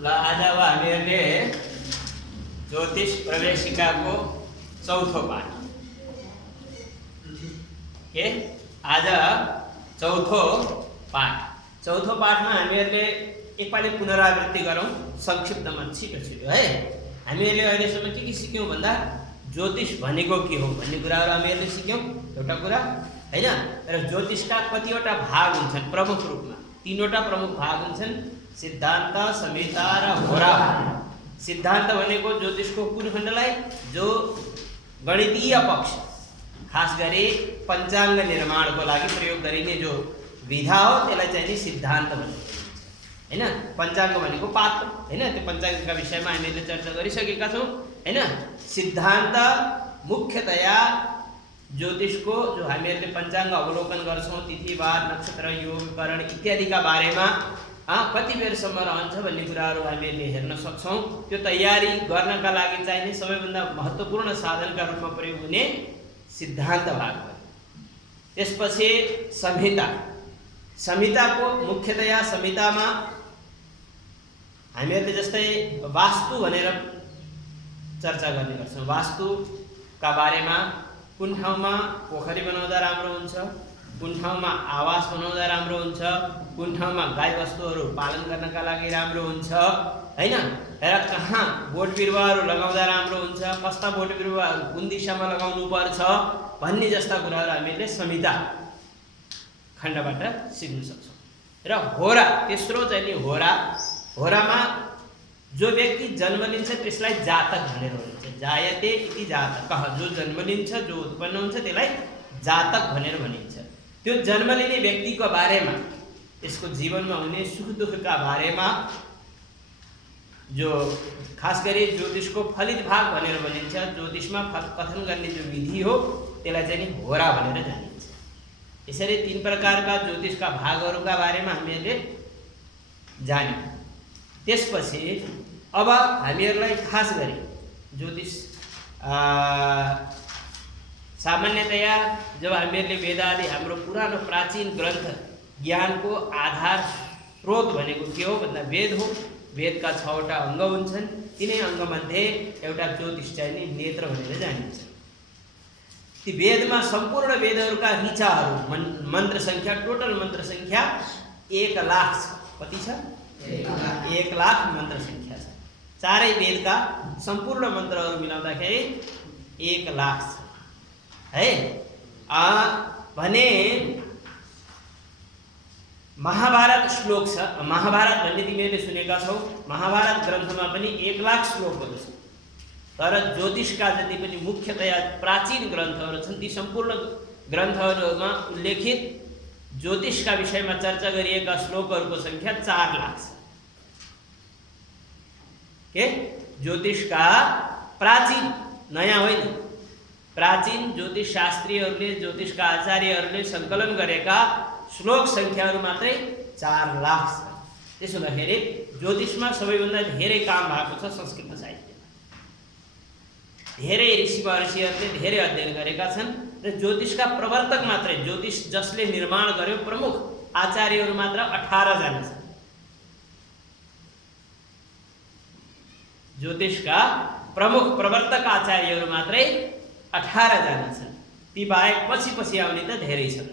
ल आज अब हामीहरूले ज्योतिष प्रवेशिकाको चौथो पाठ के आज चौथो पाठमा हामीहरूले एकपालि पुनरावृत्ति गरौँ संक्षिप्तमा छिटो है। हामीहरूले अहिलेसम्म के सिक्यौँ भन्दा ज्योतिष भनेको के हो भन्ने कुराहरू हामीहरूले सिक्यौँ एउटा कुरा हैन। र ज्योतिषका कतिवटा भाग हुन्छन्, प्रमुख रूपमा तीनवटा प्रमुख भाग हुन्छन्, सिद्धान्त, संहिता र होरा। सिद्धान्त भनेको ज्योतिषको कुन खण्डलाई, जो गणितीय पक्ष खास गरी पञ्चाङ्ग निर्माणको लागि प्रयोग गरिने जो विधा हो त्यसलाई चाहिँ नि सिद्धान्त भनिन्छ हैन। पञ्चाङ्ग भनेको पात्र हैन, त्यो पञ्चाङ्गका विषयमा हामीले चर्चा गरिसकेका छौँ हैन। सिद्धान्त मुख्यतया ज्योतिषको जो हामीहरूले पञ्चाङ्ग अवलोकन गर्छौँ, तिथिबार, नक्षत्र, योग, करण इत्यादिका बारेमा कति बेरसम्म रहन्छ भन्ने कुराहरू हामीहरूले हेर्न सक्छौँ। त्यो तयारी गर्नका लागि चाहिने सबैभन्दा महत्त्वपूर्ण साधनका रूपमा प्रयोग हुने सिद्धान्त भाग हो। त्यसपछि संहिताको मुख्यतया संहितामा हामीहरूले जस्तै वास्तु भनेर चर्चा गर्ने गर्छौँ। वास्तुका बारेमा कुन ठाउँमा पोखरी बनाउँदा राम्रो हुन्छ, कुन ठाउँमा आवास बनाउँदा राम्रो हुन्छ, कुन ठाउँमा गाईबस्तुहरू पालन गर्नका लागि राम्रो हुन्छ हैन, र कहाँ बोट बिरुवाहरू लगाउँदा राम्रो हुन्छ, कस्ता बोट बिरुवाहरू कुन दिशामा लगाउनु पर्छ भन्ने जस्ता कुराहरू हामीले संहिता खण्डबाट सिक्न सक्छौँ। र होरा, तेस्रो चाहिँ नि होरामा जो व्यक्ति जन्म लिन्छ त्यसलाई जातक भनेर भनिन्छ। जायते इति जातकः, जो जन्म लिन्छ, जो उत्पन्न हुन्छ त्यसलाई जातक भनेर भनिन्छ। त्यो जन्म लिने व्यक्तिको बारेमा, त्यसको जीवनमा हुने सुख दुःखका बारेमा जो खास गरी ज्योतिषको फलित भाग भनेर भनिन्छ, ज्योतिषमा कथन गर्ने जो विधि हो त्यसलाई चाहिँ नि होरा भनेर जानिन्छ। यसरी तीन प्रकारका ज्योतिषका भागहरूका बारेमा हामीहरूले जान्यौँ। त्यसपछि अब हामीहरूलाई खास गरी ज्योतिष सामान्यतया जब हामीहरूले वेदादि हाम्रो पुरानो प्राचीन ग्रन्थ ज्ञानको आधार स्रोत भनेको के हो भन्दा वेद हो। वेदका 6वटा अङ्ग हुन्छन्, तिनै अङ्गमध्ये एउटा ज्योतिष चाहिँ नि नेत्र भनेर जानिन्छ। ती वेदमा सम्पूर्ण वेदहरूका ऋचाहरू मन्त्र सङ्ख्या, टोटल मन्त्र सङ्ख्या 1,00,000 छ। कति छ? 1,00,000 मन्त्र सङ्ख्या छ। चारै वेदका सम्पूर्ण मन्त्रहरू मिलाउँदाखेरि 1,00,000 छ है। भने महाभारत श्लोक छ। महाभारत भन्ने तिमीहरूले सुनेका छौ। महाभारत ग्रन्थमा पनि 1,00,000 श्लोकहरू छन्। तर ज्योतिषका जति पनि मुख्यतया प्राचीन ग्रन्थहरू छन् ती सम्पूर्ण ग्रन्थहरूमा उल्लेखित ज्योतिषका विषयमा चर्चा गरिएका श्लोकहरूको सङ्ख्या 4,00,000 छ। के ज्योतिषका प्राचीन, नयाँ होइन, प्राचीन ज्योतिष शास्त्रीहरूले, ज्योतिषका आचार्यहरूले सङ्कलन गरेका श्लोक सङ्ख्याहरू मात्रै 4,00,000 छ। त्यसो भएखेरि ज्योतिषमा सबैभन्दा धेरै काम भएको छ संस्कृत साहित्यमा। धेरै ऋषि महर्षिहरूले धेरै अध्ययन गरेका छन् र ज्योतिषका प्रवर्तक मात्रै, ज्योतिष जसले निर्माण गर्यो प्रमुख आचार्यहरू मात्र 18 जना छन्। ज्योतिषका प्रमुख प्रवर्तक आचार्यहरू मात्रै 18 जना छन्। ती बाहेक पछि आउने त धेरै छन्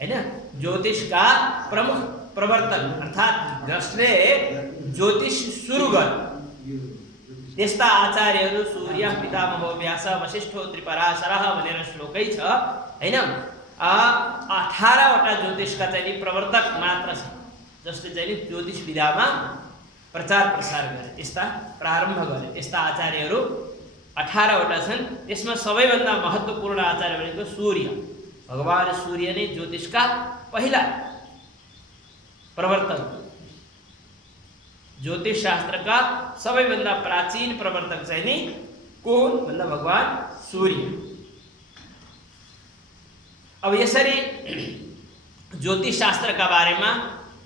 हैन। ज्योतिषका प्रमुख प्रवर्तक अर्थात् जसले ज्योतिष सुरु गर्यो त्यस्ता आचार्यहरू सूर्य, पितामह, व्यास, वशिष्ठ, त्रिपराशरः भनेर श्लोकै छ हैन। 18वटा ज्योतिषका चाहिँ प्रवर्तक मात्र छन् जसले चाहिँ ज्योतिष विधामा प्रचार प्रसार गरे, त्यस्ता प्रारम्भ गरे। त्यस्ता आचार्यहरू 18वटा छन्। त्यसमा सबैभन्दा महत्त्वपूर्ण आचार्य भनेको सूर्य। भगवान सूर्य नै ज्योतिषका पहिला प्रवर्तक। ज्योतिष शास्त्रका सबैभन्दा प्राचीन प्रवर्तक चाहिँ नि को हुन् भन्दा भगवान सूर्य। अब यसरी ज्योतिष शास्त्रका बारेमा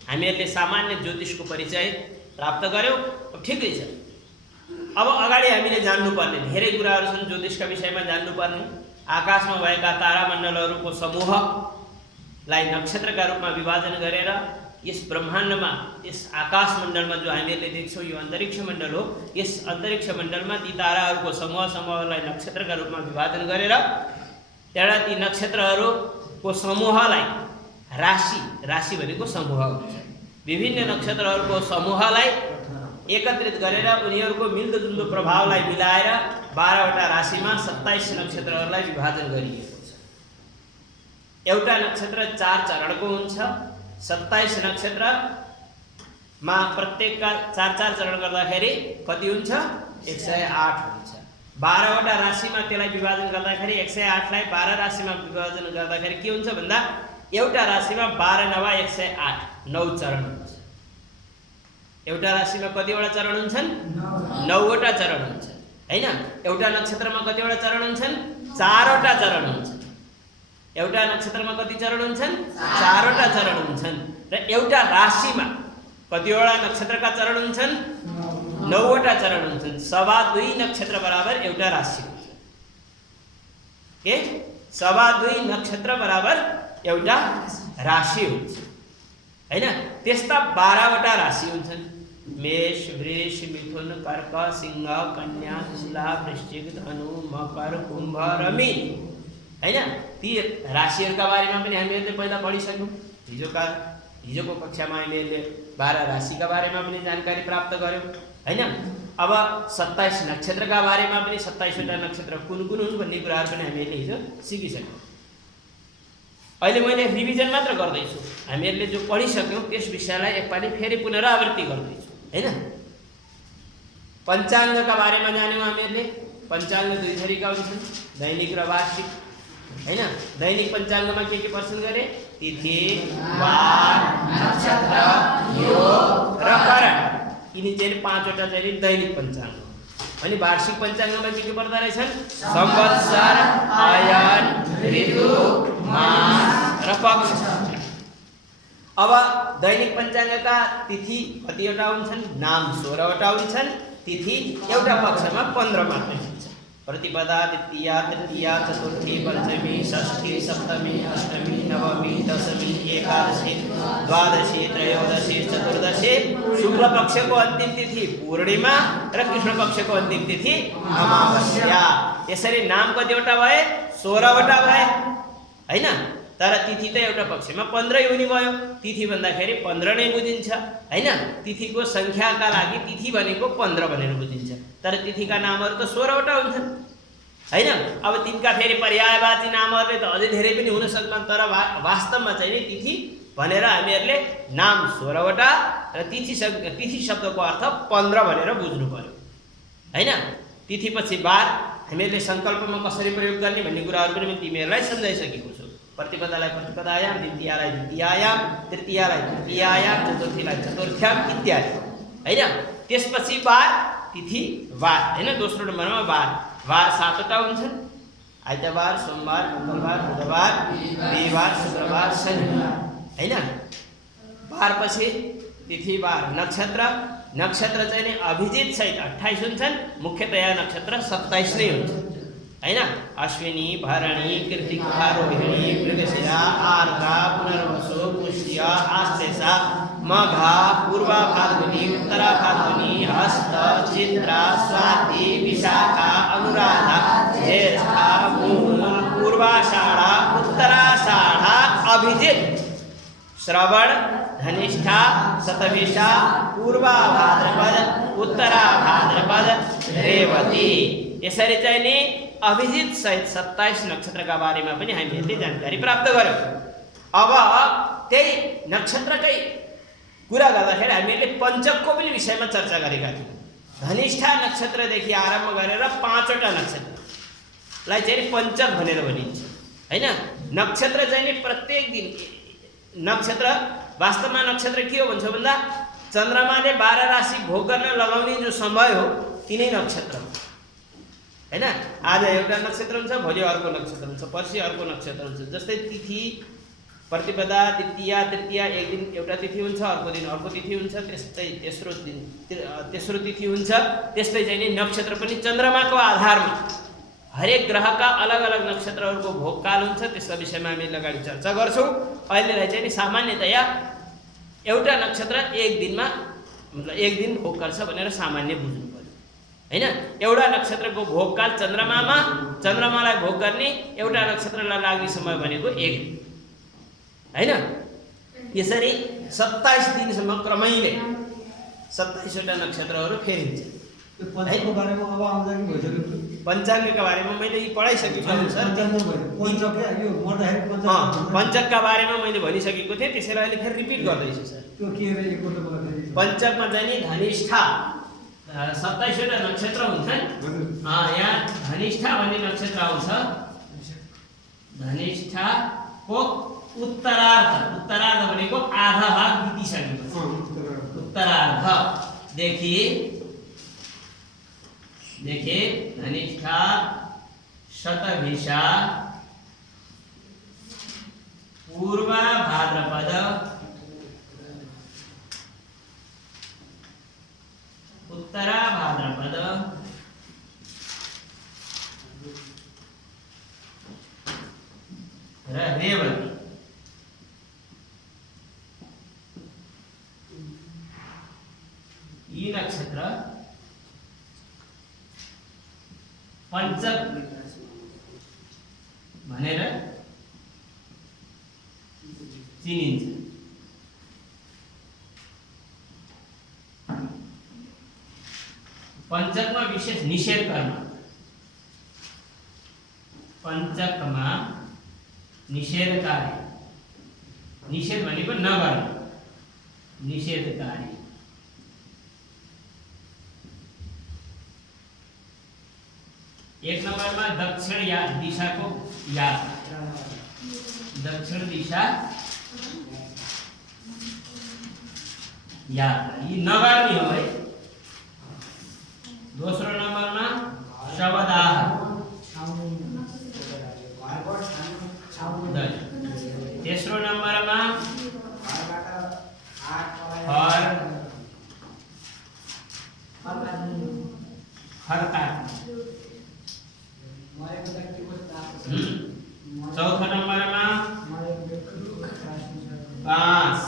हामीहरूले सामान्य ज्योतिषको परिचय प्राप्त गऱ्यौँ। ठिकै छ। अब अगाडि हामीले जान्नुपर्ने धेरै कुराहरू छन् ज्योतिषका विषयमा जान्नुपर्ने। आकाशमा भएका तारामण्डलहरूको समूहलाई नक्षत्रका रूपमा विभाजन गरेर यस ब्रह्माण्डमा यस आकाश मण्डलमा जो हामीहरूले देख्छौँ यो अन्तरिक्ष मण्डल हो। यस अन्तरिक्ष मण्डलमा ती ताराहरूको समूहलाई नक्षत्रका रूपमा विभाजन गरेर त्यहाँबाट ती नक्षत्रहरूको समूहलाई राशि भनेको समूह हुन्छ। विभिन्न नक्षत्रहरूको समूहलाई एकत्रित गरेर उनीहरूको मिल्दोजुल्दो प्रभावलाई मिलाएर 12वटा राशिमा 27 नक्षत्रहरूलाई विभाजन गरिएको छ। एउटा नक्षत्र 4 चरणको हुन्छ। 27 नक्षत्रमा प्रत्येकका 4 चरण गर्दाखेरि कति हुन्छ? 108 हुन्छ। 12वटा राशिमा त्यसलाई विभाजन गर्दाखेरि 108 लाई 12 राशिमा विभाजन गर्दाखेरि के हुन्छ भन्दा एउटा राशिमा 12 नवा 108 9 चरण हुन्छ। एउटा राशिमा कतिवटा चरण हुन्छन्? 9वटा चरण हुन्छ हैन। एउटा नक्षत्रमा कतिवटा चरण हुन्छन्? 4वटा चरण हुन्छन्। एउटा नक्षत्रमा कति चरण हुन्छन्? 4वटा चरण हुन्छन्। र एउटा राशिमा कतिवटा नक्षत्रका चरण हुन्छन्? 9वटा चरण हुन्छन्। 2.25 नक्षत्र बराबर एउटा राशि हुन्छ। के 2.25 नक्षत्र बराबर एउटा राशि हुन्छ हैन। त्यस्ता 12वटा राशि हुन्छन्। मेष, वृष, मिथुन, कर्क, सिंह, कन्या, तुला, वृश्चिक, धनु, मकर, कुम्भ र मीन हैन। ती राशिहरूका बारेमा पनि हामीहरूले पहिला पढिसक्यौँ। हिजोको कक्षामा हामीहरूले 12 राशिका बारेमा पनि जानकारी प्राप्त गर्यौँ हैन। अब 27 नक्षत्रका बारेमा पनि 27वटा नक्षत्र कुन कुन हुन् भन्ने कुराहरू पनि हामीहरूले हिजो सिकिसक्यौँ। अहिले मैले रिभिजन मात्र गर्दैछु। हामीहरूले जो पढिसक्यौँ त्यस विषयलाई एकपालि फेरि पुनरावृत्ति गर्दैछु हैन। पञ्चाङ्गका बारेमा जान्यौँ हामीहरूले। पञ्चाङ्ग 2 थरीका हुन्छन्, दैनिक र वार्षिक हैन। दैनिक पञ्चाङ्गमा के पर्छन् गरे? तिथि, वार, नक्षत्र, योग र करण। यिनी चाहिँ 5वटा चाहिँ दैनिक पञ्चाङ्ग। अनि वार्षिक पञ्चाङ्गमा के पर्दा रहेछन्? संवत्सर, अयन, ऋतु, मास र पक्ष। अब दैनिक पञ्चाङ्गका तिथि कतिवटा हुन्छन्? नाम 16वटा हुन्छन्। तिथि एउटा पक्षमा 15 मात्रै हुन्छ। प्रतिपदा, द्वितीया, तृतीया, चतुर्थी, पञ्चमी, षष्ठी, सप्तमी, अष्टमी, नवमी, दशमी, एकादशी, द्वादशी, त्रयोदशी, चतुर्दशी। शुक्ल पक्षको अन्तिम तिथि पूर्णिमा र कृष्ण पक्षको अन्तिम तिथि अमावस्या। यसरी नाम कतिवटा भए? 16वटा भए हैन। तर तिथि त एउटा पक्षमा 15 हुने भयो। तिथि भन्दाखेरि 15 नै बुझिन्छ हैन। तिथिको संख्याका लागि तिथि भनेको 15 भनेर बुझिन्छ। तर तिथिका नामहरू त 16वटा हुन्छन् हैन। अब तिनका फेरि पर्यायवाची नामहरूले त अझै धेरै पनि हुन सक्छन्। तर वास्तवमा चाहिँ नि तिथि भनेर हामीहरूले नाम 16वटा र तिथि शब्दको अर्थ 15 भनेर बुझ्नु पर्यो हैन। तिथिपछि बार हामीहरूले सङ्कल्पमा कसरी प्रयोग गर्ने भन्ने कुराहरू पनि म तिमीहरूलाई सम्झाइसकेको छु। प्रतिपदालाई प्रतिपदायाम, द्वितीयालाई द्वितीयायाम, तृतीयालाई तृतीयायाम, चतुर्थीलाई चतुर्थ्याम इत्यादि हैन। त्यसपछि बार, तिथि, वार हैन। दोस्रो नम्बरमा वार 7वटा हुन्छन्। आइतबार, सोमबार, मङ्गलबार, बुधबार, बिहीबार, शुक्रबार, शनिबार हैन। बारपछि तिथि, बार, नक्षत्र चाहिँ नि अभिजित सहित 28 हुन्छन्। मुख्यतया नक्षत्र 27 नै हुन्छ हैन। अश्विनी, भरणी, कृतिका, रोहिणी, मृगशिरा, आर्द्रा, पुनर्वसु, पुष्य, आश्लेषा, मघा, पूर्वा फाल्गुनी, उत्तरा फाल्गुनी, हस्त, चित्रा, स्वाति, विशाखा, अनुराधा, ज्येष्ठा, मूल, पूर्वाषाढ़ा, उत्तराषाढ़ा, अभिजित, श्रवण, धनिष्ठा, शतभिषा, पूर्वा भाद्रपद, उत्तरा भाद्रपद, रेवती। यसरी चाहिँ नि अभिजित सहित 27 नक्षत्रका बारेमा पनि हामीहरूले जानकारी प्राप्त गर्यौँ। अब त्यही नक्षत्रकै कुरा गर्दाखेरि हामीहरूले पञ्चकको पनि विषयमा चर्चा गरेका थियौँ। धनिष्ठा नक्षत्रदेखि आरम्भ गरेर 5वटा नक्षत्रलाई चाहिँ पञ्चक भनेर भनिन्छ हैन। नक्षत्र चाहिँ नि प्रत्येक दिन नक्षत्र वास्तवमा नक्षत्र के हो भन्छ भन्दा चन्द्रमाले 12 राशि भोग गर्न लगाउने जो समय हो तिनै नक्षत्र हो हैन। आज एउटा नक्षत्र हुन्छ, भोलि अर्को नक्षत्र हुन्छ, पर्सि अर्को नक्षत्र हुन्छ। जस्तै तिथि, प्रतिपदा, द्वितीया, तृतीया एक दिन एउटा तिथि हुन्छ, अर्को दिन अर्को तिथि हुन्छ, त्यस्तै तेस्रो तिथि हुन्छ। त्यस्तै चाहिँ नि नक्षत्र पनि चन्द्रमाको आधारमा हरेक ग्रहका अलग अलग नक्षत्रहरूको भोगकाल हुन्छ। त्यसका विषयमा हामी अगाडि चर्चा गर्छौँ। अहिलेलाई चाहिँ नि सामान्यतया एउटा नक्षत्र एक दिनमा मतलब एक दिन भोग गर्छ भनेर सामान्य बुझ्नु पर्यो हैन। एउटा नक्षत्रको भोगकाल चन्द्रमामा, चन्द्रमालाई भोग गर्ने एउटा नक्षत्रलाई लाग्ने समय भनेको एक दिन हैन। यसरी 27 दिनसम्म क्रमैले 27 वटा नक्षत्रहरू फेरिन्छ। पञ्चाङ्गको बारेमा अब आउँदा कि भइसक्यो? पञ्चाङ्गका बारेमा मैले यी पढाइसकेको छु सर। पञ्चक पञ्चकका बारेमा मैले भनिसकेको थिएँ, त्यसैले अहिले फेरि रिपिट गर्दैछु सर। त्यो के रे एकपल्ट मलाई फेरि पञ्चकमा चाहिँ नि धनिष्ठा 27 वटा नक्षत्र हुन्छन्। यहाँ धनिष्ठा भन्ने नक्षत्र आउँछ। धनिष्ठाको उत्तरार्ध भनेको आधा भाग बितिसकेको उत्तरार्धदेखि धनिष्ठा, शतभिषा, पूर्वा भाद्रपद, उत्तरा भाद्रपद, र रेवती यी नक्षत्र पञ्चक भनेर चिनिन्छ। पञ्चकमा विशेष निषेध गर्न, पञ्चकमा निषेधकारी, निषेध भनेको नगर्नु, निषेधकारी एक नम्बरमा दक्षिण दिशाको यात्रा, दक्षिण दिशा यात्रा यी नगर्ने हो है। दोस्रो नम्बरमा शवदाह, तेस्रो नम्बरमा खर चौथो नम्बरमा बाँस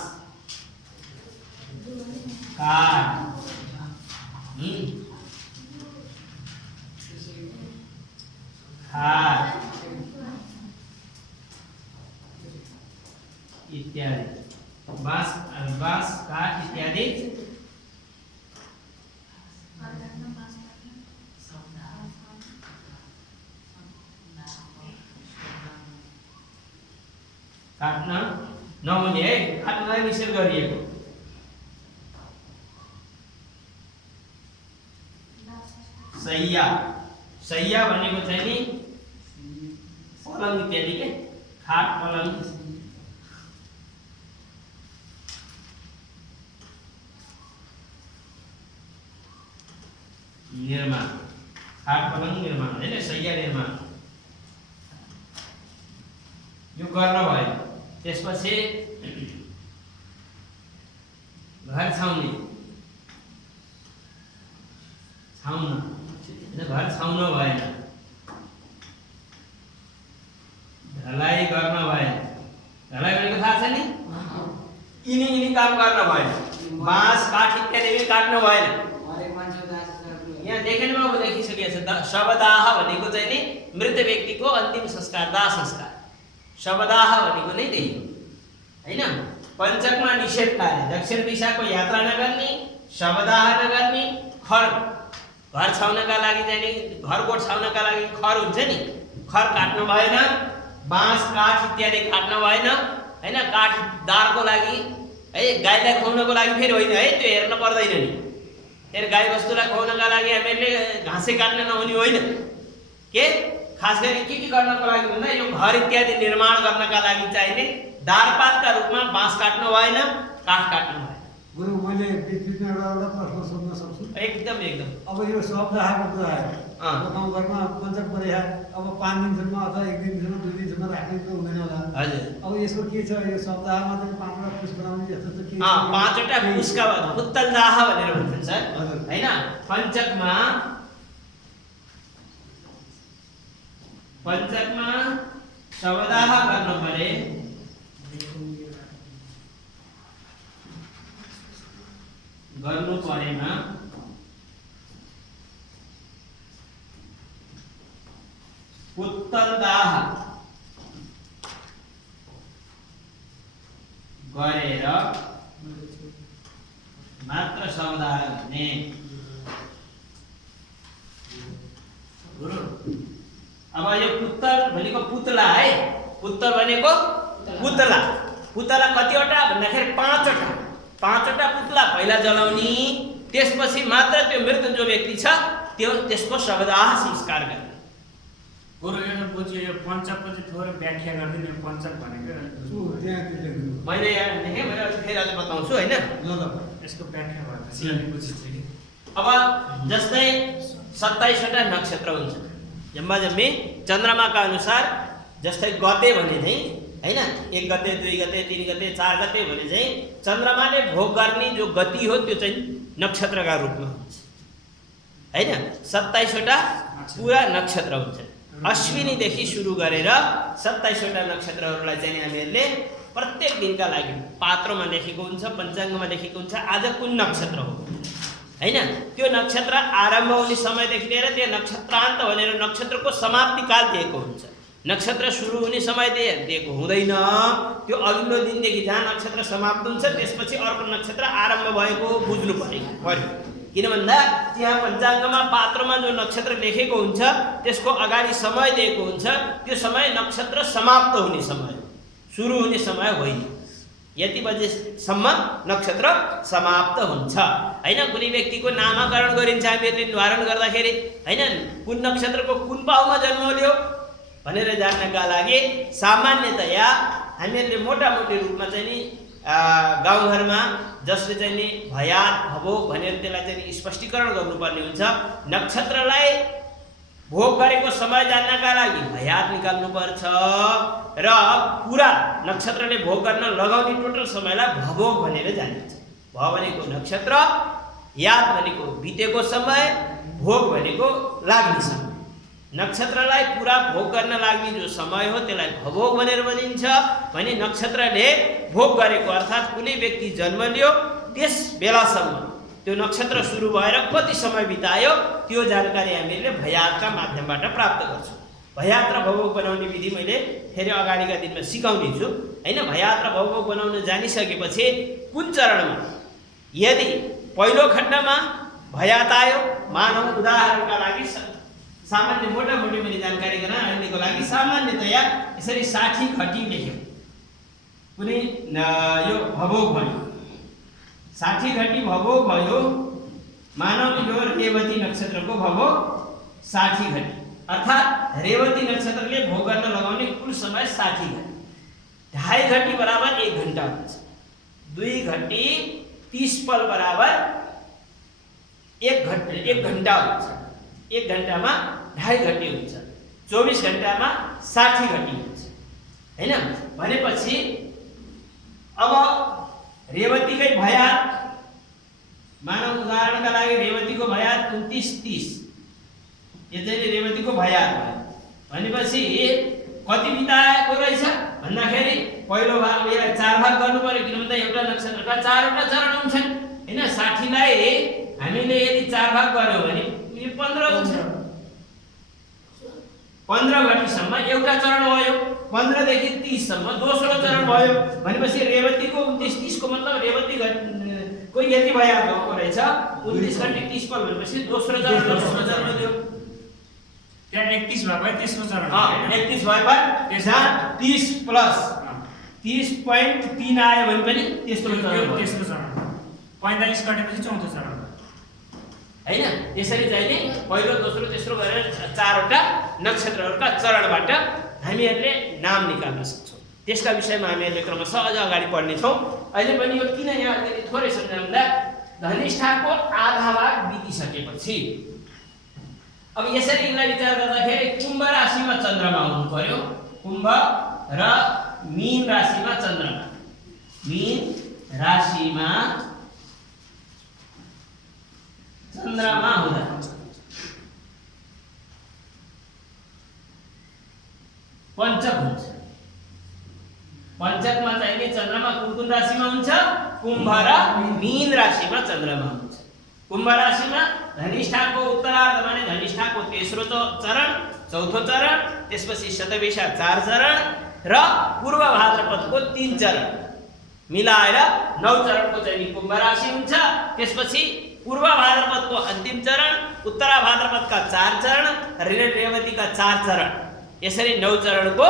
काठ खार इत्यादि, बाँस काठ इत्यादि काट्न नहुने है, काट्नलाई निषेध गरिएको। सैया, सैया भनेको चाहिँ नि पलङ इत्यादि के, खाट पलङ। निर्माण, खाट पलङ निर्माण होइन, सैया निर्माण यो गर्न भयो। त्यसपछि घर छाउने, घर छाउन भएन, ढलाई गर्न भएन। ढलाई भनेको थाहा छ नि, यिनी काम गर्न भएन, बाँस काठ इत्यादि पनि काट्नु भएन। यहाँ देख्नुमा अब देखिसकेको छ। शवदाह भनेको चाहिँ नि मृत व्यक्तिको अन्तिम संस्कार, दाह संस्कार। शवदाह भनेको नै त्यही हो हैन। पञ्चकमा निषेध कार्य, दक्षिण दिशाको यात्रा नगर्ने, शवदाह नगर्ने, घर छाउनका लागि चाहिँ नि घर गोठछाउनका लागि खर हुन्छ नि, खर काट्नु भएन, बाँस काठ इत्यादि काट्नु भएन हैन। काठ दारको लागि है, गाईलाई खुवाउनको लागि फेरि होइन है, त्यो हेर्न पर्दैन नि। फेरि गाई वस्तुलाई खुवाउनका लागि हामीहरूले घाँसै काट्न नहुने होइन के, खास गरी के गर्नको लागि भन्दा यो घर इत्यादि निर्माण गर्नका लागि चाहिने दारपातका रूपमा बाँस काट्नु भएन, काठ काट्नु भएन। गुरु मैले बिचमा एउटा प्रश्न सोध्न सक्छु? एकदम। अब यो शवदाहको कुरा आयो, गाउँघरमा पञ्चक परिहा अब 5 दिनसम्म अथवा 1 दिनसम्म 2 दिनसम्म राख्ने त हुँदैन होला। हजुर, अब यसको के छ? यो शवदाहमा चाहिँ 5वटा पुष बनाउने जस्तो त के? 5वटा पुषका उत्तलदाह भनेर भन्छन् सर हैन। पञ्चकमा शवदाह गर्न परे, गर्नु परेमा पुत्तलदाह गरेर मात्र शब्दाह हुने। गुरु अब यो पुत्तल भनेको पुतला है, पुत्तल भनेको पुतला। पुतला कतिवटा भन्दाखेरि 5वटा पुतला पहिला जलाउने, त्यसपछि मात्र त्यो मृत जो व्यक्ति छ त्यसको शवदाह संस्कार गर्ने। गुरु यो बुझ्यो, यो पञ्चकको चाहिँ थोरै व्याख्या गरिदिनु। पञ्चक भनेको मैले यहाँ लेखेँ, मैले फेरि अझ बताउँछु होइन। यसको व्याख्या भएपछि बुझिन्छ। अब जस्तै 27वटा नक्षत्र हुन्छ जम्मा जम्मी चन्द्रमाका अनुसार। जस्तै गते भने चाहिँ हैन, 1 गते 2 गते 3 गते 4 गते भने चाहिँ चन्द्रमाले भोग गर्ने जो गति हो त्यो चाहिँ नक्षत्रका रूपमा हुन्छ हैन। 27वटा पुरा नक्षत्र हुन्छ। अश्विनीदेखि सुरु गरेर 27वटा नक्षत्रहरूलाई चाहिँ हामीहरूले प्रत्येक दिनका लागि पात्रमा लेखेको हुन्छ, पञ्चाङ्गमा लेखेको हुन्छ आज कुन नक्षत्र हो हैन। त्यो नक्षत्र आरम्भ हुने समयदेखि लिएर त्यो नक्षत्रान्त भनेर नक्षत्रको समाप्ति काल दिएको हुन्छ। नक्षत्र सुरु हुने समय दिएको हुँदैन, त्यो अघिल्लो दिनदेखि जहाँ नक्षत्र समाप्त हुन्छ त्यसपछि अर्को नक्षत्र आरम्भ भएको बुझ्नु पर्यो। किन भन्दा त्यहाँ पञ्चाङ्गमा पात्रमा जो नक्षत्र लेखेको हुन्छ त्यसको अगाडि समय दिएको हुन्छ, त्यो समय नक्षत्र समाप्त हुने समय, सुरु हुने समय होइन। यति बजेसम्म नक्षत्र समाप्त हुन्छ हैन। कुनै व्यक्तिको नामकरण गरिन्छ हामीहरूले निवारण गर्दाखेरि हैन, कुन नक्षत्रको कुन पाउमा जन्म लियो भनेर जान्नका लागि सामान्यतया हामीहरूले मोटामोटी रूपमा चाहिँ नि गाउँघरमा जसले चाहिँ नि भयात भोग भनेर त्यसलाई चाहिँ स्पष्टीकरण गर्नुपर्ने हुन्छ। नक्षत्रलाई भोग गरेको समय जान्नका लागि भयात निकाल्नु पर्छ र पुरा नक्षत्रले भोग गर्न लगाउने टोटल समयलाई भभोग भनेर जानिन्छ। भ भनेको नक्षत्र, याद भनेको बितेको समय, भोग भनेको लाग्ने समय। नक्षत्रलाई पुरा भोग गर्न लाग्ने जो समय हो त्यसलाई भभोग भनेर भनिन्छ। भने नक्षत्रले भोग गरेको अर्थात् कुनै व्यक्ति जन्म लियो त्यस बेलासम्म त्यो नक्षत्र सुरु भएर कति समय बितायो त्यो जानकारी हामीले भयातका माध्यमबाट प्राप्त गर्छौँ। भयात र भवभोग बनाउने विधि मैले फेरि अगाडिका दिनमा सिकाउने छु हैन। भयात र भवभोग बनाउन जानिसकेपछि कुन चरणमा यदि पहिलो खण्डमा भयात आयो, मानव उदाहरणका लागि सामान्य मोटामोटी मैले जानकारी गराउनको लागि सामान्यतया यसरी 60 घटी लेख्यो। कुनै यो भवभोग भयो, 60 घटी भवभोग भयो, मानव यो रेवती नक्षत्रको भवभोग 60 घटी, अर्थात् रेवती नक्षत्रले भोग गर्न लगाउने कुल समय 60 घटी। 2.5 घटी बराबर 1 घण्टा हुन्छ। 2 घटी 30 पल बराबर 1 घण्टा हुन्छ। 1 घण्टामा 2.5 घटी हुन्छ। 24 घण्टामा 60 घटी हुन्छ हैन। भनेपछि अब रेवतीकै भयात, मानव उदाहरणका लागि रेवतीको भयात 29-30, यो चाहिँ रेवतीको भयात भयो। भनेपछि कति बिताएको रहेछ भन्दाखेरि पहिलो भाग यसलाई 4 भाग गर्नु पर्यो। किन भन्दा एउटा नक्षत्रका 4वटा चरण हुन्छन् हैन। 60 लाई हामीले यदि 4 भाग गर्यौं भने यो 15 हुन्छ। 15 घटीसम्म एउटा चरण भयो, 15 देखि 30 सम्म दोस्रो चरण भयो। भनेपछि रेवतीको 29-30 को मतलब रेवती को यति भयात भएको रहेछ 29 घटी 30 पल भनेपछि दोस्रो चरण दियो। त्यहाँ 31 भए तेस्रो चरण, 31 भए त्यसमा 30 प्लस 30.3 आयो भने पनि तेस्रो चरण, 45 कटेपछि चौथो चरण हैन। यसरी चाहिँ नि पहिलो दोस्रो तेस्रो गरेर 4वटा नक्षत्रहरूका चरणबाट हामीहरूले नाम निकाल्न सक्छौँ। त्यसका विषयमा हामीहरूले क्रमशः अझ अगाडि पढ्नेछौँ। अहिले पनि यो किन यहाँ अलिकति थोरै सम्झाउँदा धनिष्ठाको आधा भाग बितिसकेपछि अब यसरी यिनलाई विचार गर्दाखेरि कुम्भ राशिमा चन्द्रमा हुनु पर्यो। कुम्भ र मीन राशिमा चन्द्रमा, मीन राशिमा चन्द्रमा हुँदा पञ्चक हुन्छ। पञ्चकमा चाहिँ चन्द्रमा कुन कुन राशिमा हुन्छ? कुम्भ र मीन राशिमा चन्द्रमा हुन्छ। कुम्भ राशिमा धनिष्ठाको उत्तरार्ध माने धनिष्ठाको तेस्रो चरण, चौथो चरण, त्यसपछि शतभिषा 4 चरण र पूर्व भाद्रपदको 3 चरण मिलाएर 9 चरणको चाहिँ कुम्भ राशि हुन्छ। त्यसपछि पूर्व भाद्रपदको अन्तिम चरण, उत्तरा भाद्रपदका 4 चरण र रेवतीका 4 चरण, यसरी 9 चरणको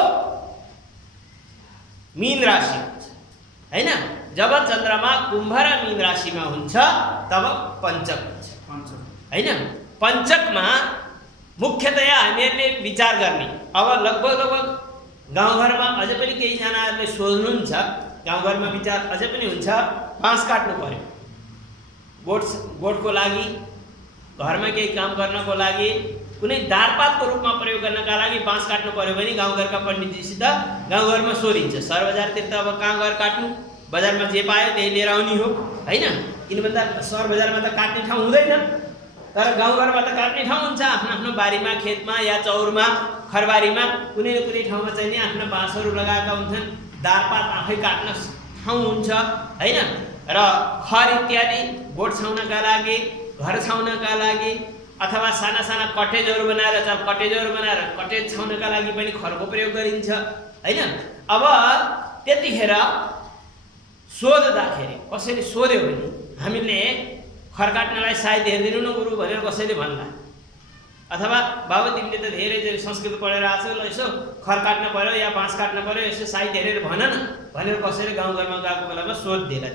मीन राशि हुन्छ हैन। जब चन्द्रमा कुम्भ र मीन राशिमा हुन्छ तब पञ्चक हुन्छ हैन। पञ्चकमा मुख्यतया हामीहरूले विचार गर्ने, अब लगभग गाउँघरमा अझै पनि केही जनाहरूले सोध्नुहुन्छ, गाउँघरमा विचार अझै पनि हुन्छ, बाँस काट्नु पर्यो गोठको लागि, घरमा केही काम गर्नको लागि, कुनै दारपातको रूपमा प्रयोग गर्नका लागि बाँस काट्नु पर्यो भने गाउँघरका पण्डितजीसित गाउँघरमा सोधिन्छ। सहर बजारतिर त अब कहाँ गएर काट्नु, बजारमा जे पायो त्यही लिएर आउने हो हैन। किन भन्दा सहर बजारमा त काट्ने ठाउँ हुँदैन, तर गाउँघरमा त काट्ने ठाउँ हुन्छ। आफ्नो आफ्नो बारीमा, खेतमा या चौरमा, खरबारीमा कुनै न कुनै ठाउँमा चाहिँ नि आफ्ना बाँसहरू लगाएका हुन्छन्, दारपात आफै काट्न ठाउँ हुन्छ हैन। र खर इत्यादि गोठ छाउनका लागि, घर छाउनका लागि, अथवा साना साना कटेजहरू बनाएर कटेज छाउनका लागि पनि खरको प्रयोग गरिन्छ हैन। अब त्यतिखेर सोध्दाखेरि कसैले सोध्यो भने हामीले खर काट्नलाई सायद हेरिदिनु न गुरु भनेर कसैले भन्ला, अथवा बाबु तिमीले त धेरै संस्कृत पढेर आछौ, ल यसो खर काट्न पर्यो या बाँस काट्न पर्यो, यसो सायद हेरेर भन न भनेर कसैले गाउँघरमा गएको बेलामा सोधिदिएला।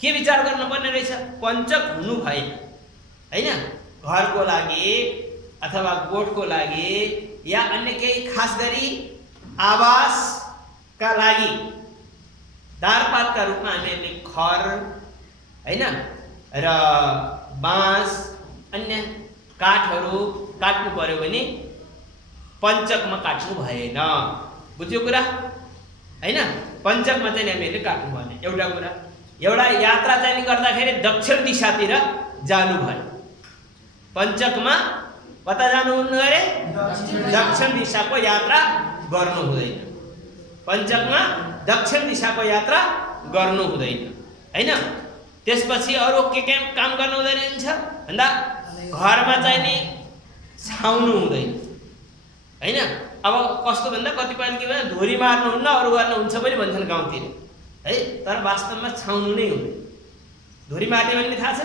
के विचार गर्नुपर्ने रहेछ, पञ्चक हुनु भएन हैन। घरको लागि अथवा गोठको लागि या अन्य केही खास गरी आवासका लागि दारपातका रूपमा हामीहरूले खर हैन र बाँस अन्य काठहरू काट्नु पर्यो भने पञ्चकमा काट्नु भएन। बुझ्यो कुरा हैन। पञ्चकमा चाहिँ हामीहरूले काट्नु भएन। एउटा यात्रा चाहिँ गर्दाखेरि दक्षिण दिशातिर जानु भयो। पञ्चकमा कता जानुहुन्न अरे, दक्षिण दिशाको यात्रा गर्नु हुँदैन। पञ्चकमा दक्षिण दिशाको यात्रा गर्नु हुँदैन हैन। त्यसपछि अरू के काम गर्नु हुँदैन भन्दा घरमा चाहिँ नि छाउनु हुँदैन हैन। अब कस्तो भन्दा कतिपय के भन्छ धुरी मार्नुहुन्न, अरू गर्नुहुन्छ पनि भन्छन् गाउँतिर है, तर वास्तवमा छाउनु नै हुँदैन। धुरी मार्ने भन्ने थाहा छ?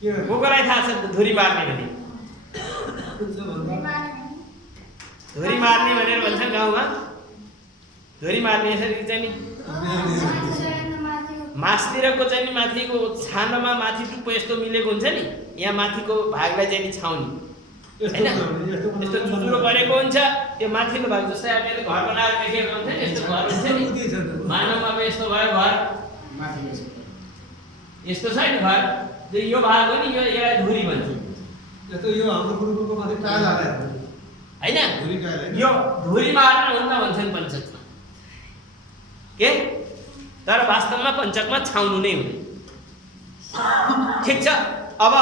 कोलाई थाहा छ धुरी मार्ने भने? धुरी मार्ने भनेर भन्छन् गाउँमा। धुरी मार्ने यसरी चाहिँ नि मासतिरको चाहिँ नि माथिको छानामा माथि टुप्पो यस्तो मिलेको हुन्छ नि, यहाँ माथिको भागलाई चाहिँ नि छाउने हैन। यस्तो चुचुरो गरेको हुन्छ, त्यो माथिल्लो भाग जस्तै हामीले घर बनाएर देखेको हुन्छ नि, यस्तो घर हुन्छ नि। मानव अब यस्तो भयो घर, यस्तो छ नि घर, यो भाग हो नि, यसलाई धुरी भन्छ। यो हाम्रो गुरुको माथि टाइल हालेको हैन, यो धुरी मार्न हुन्न भन्छन् पञ्चकमा के, तर वास्तवमा पञ्चकमा छाउनु नै हुने। ठिक छ। अब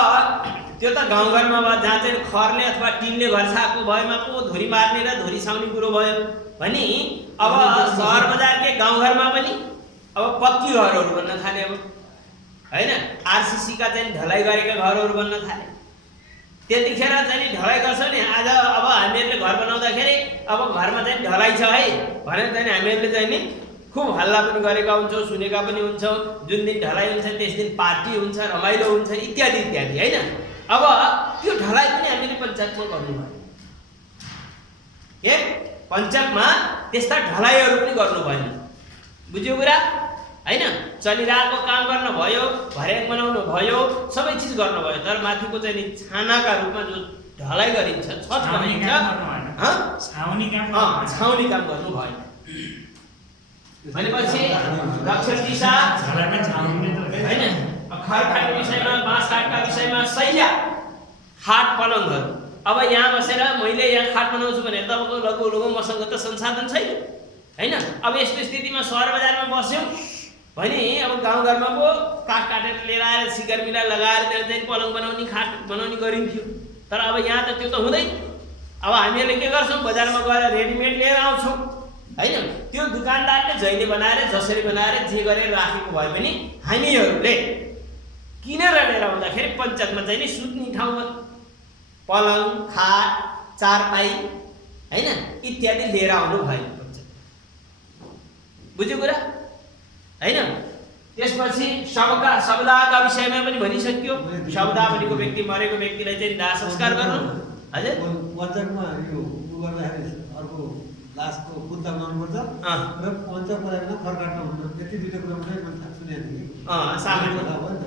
त्यो त गाउँघरमा भयो, जहाँ चाहिँ खरले अथवा टिनले घर छाएको भएमा पो धुरी मार्ने र धुरी छाउने कुरो भयो भने अब सहर बजारकै गाउँघरमा पनि अब पक्की घरहरू बन्न थाले अब हैन। आरसीसीका चाहिँ ढलाइ गरेका घरहरू बन्न थाले। त्यतिखेर चाहिँ ढलाइ गर्छ नि। आज अब हामीहरूले घर बनाउँदाखेरि अब घरमा चाहिँ ढलाइ छ है भनेर चाहिँ हामीहरूले चाहिँ नि खुब हल्ला पनि गरेका हुन्छौँ, सुनेका पनि हुन्छौँ। जुन दिन ढलाइ हुन्छ त्यस दिन पार्टी हुन्छ, रमाइलो हुन्छ इत्यादि इत्यादि हैन। अब त्यो ढलाइ पनि हामीले पञ्चायतमा गर्नुभयो के, पञ्चायतमा त्यस्ता ढलाइहरू पनि गर्नु भएन। बुझ्यो कुरा हैन। चलिरहेको काम गर्न भयो, भर्याङ बनाउनु भयो, सबै चिज गर्नु भयो, तर माथिको चाहिँ नि छानाका रूपमा जो ढलाइ गरिन्छ, छत बनाइन्छ, छाउनी काम गर्नु भएन भनेपछि दक्षिण दिशा हैन। खर काट्ने विषयमा, बाँस काटका विषयमा शैल्या, खाट पलङहरू। अब यहाँ बसेर मैले यहाँ खाट बनाउँछु भने तपाईँको लघु मसँग त संसाधन छैन हैन। अब यस्तो स्थितिमा सहर बजारमा बस्यौँ भने अब गाउँघरमा पो काठ काटेर लिएर आएर सिकर मिला लगाएर त्यहाँ चाहिँ पलङ बनाउने, खाट बनाउने गरिन्थ्यो, तर अब यहाँ त त्यो त हुँदैन। अब हामीहरूले के गर्छौँ, बजारमा गएर रेडिमेड लिएर आउँछौँ हैन। त्यो दुकानदारले जहिले बनाएर जसरी बनाएर जे गरेर राखेको भए पनि हामीहरूले किनेर लिएर आउँदाखेरि पञ्चायतमा चाहिँ नि सुत्ने ठाउँमा पलङ खाट चारपाई हैन इत्यादि लिएर आउनु भएन पञ्चायत। बुझ्यो कुरा हैन। त्यसपछि शवदाहका विषयमा पनि भनिसक्यो। शवदाह भनेको व्यक्ति मरेको व्यक्तिलाई चाहिँ दाह संस्कार गर्नु। हजुर पञ्चायतमा यो गर्दाखेरि अर्को लासको पुत्ता बनाउनुपर्छ र पञ्चायत परेको खर काट्नु भन्नु यति दुईटा कुरा मात्रै मैले सुनेको थिएँ। सामान्य କଥା भयो नि त।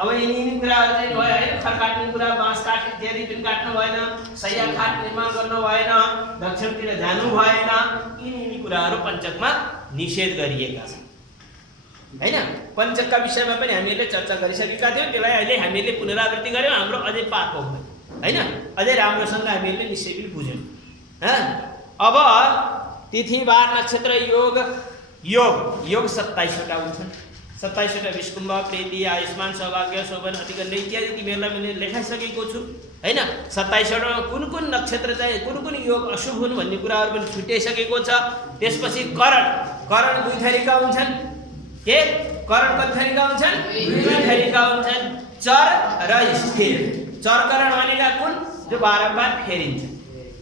अब यिनी कुराहरू चाहिँ भयो हैन। खर काट्ने कुरा बाँस काट इत्यादि पनि काट्नु भएन, सैया खाट निर्माण गर्नु भएन, दक्षिणतिर जानु भएन। यिनी कुराहरू पञ्चायतमा निषेध गरिएका छन् हैन। पञ्चायतका विषयमा पनि हामीहरूले चर्चा गरिसकेका थियौँ। त्यसलाई अहिले हामीहरूले पुनरावृत्ति गर्यौँ। हाम्रो अझै पाक हो हैन। अझै राम्रोसँग हामीहरूले निश्चय पनि बुझ्यौँ। अब तिथि बार नक्षत्र योग योग योग 27वटा हुन्छन्। 27वटा विष्कुम्भ प्रीति आयुष्मान सौभाग्य शोभन अतिगण्ड इत्यादि तिमीहरूलाई मैले लेखाइसकेको छु हैन। 27वटामा कुन कुन नक्षत्र चाहिँ कुन कुन योग अशुभ हुन् भन्ने कुराहरू पनि छुट्याइसकेको छ। त्यसपछि करण दुई थरीका हुन्छन्। के करण कति थरीका हुन्छन्? दुई थरीका हुन्छन्, चर र स्थिर। चर करण भनेका कुन? जो बारम्बार फेरिन्छ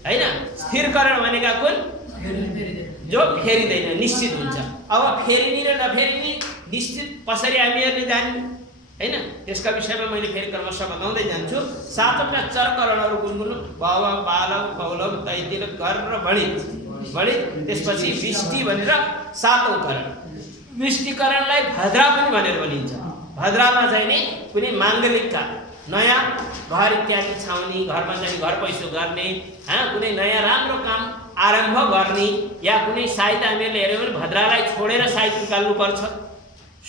हैन। स्थिर करण भनेका कुन? जो फेरिँदैन, निश्चित हुन्छ। अब फेरिने र नफेरिने निश्चित कसरी हामीहरूले जान्ने हैन। त्यसका विषयमा मैले फेरि क्रमशः बताउँदै जान्छु। 7वटा चर करणहरू कुन कुन? भव बाल कौलव तैतिल कर र बढित। त्यसपछि विष्टि भनेर 7औं करण। विष्टिकरणलाई भद्रा पनि भनेर भनिन्छ। भद्रामा चाहिँ नि कुनै माङ्गलिकका नयाँ घर इत्यादि छाउने, घरमा चाहिँ घर पैसो गर्ने, कुनै नयाँ राम्रो काम आरम्भ गर्ने या कुनै साइत हामीहरूले हेऱ्यौँ भने भद्रालाई छोडेर साइत निकाल्नुपर्छ।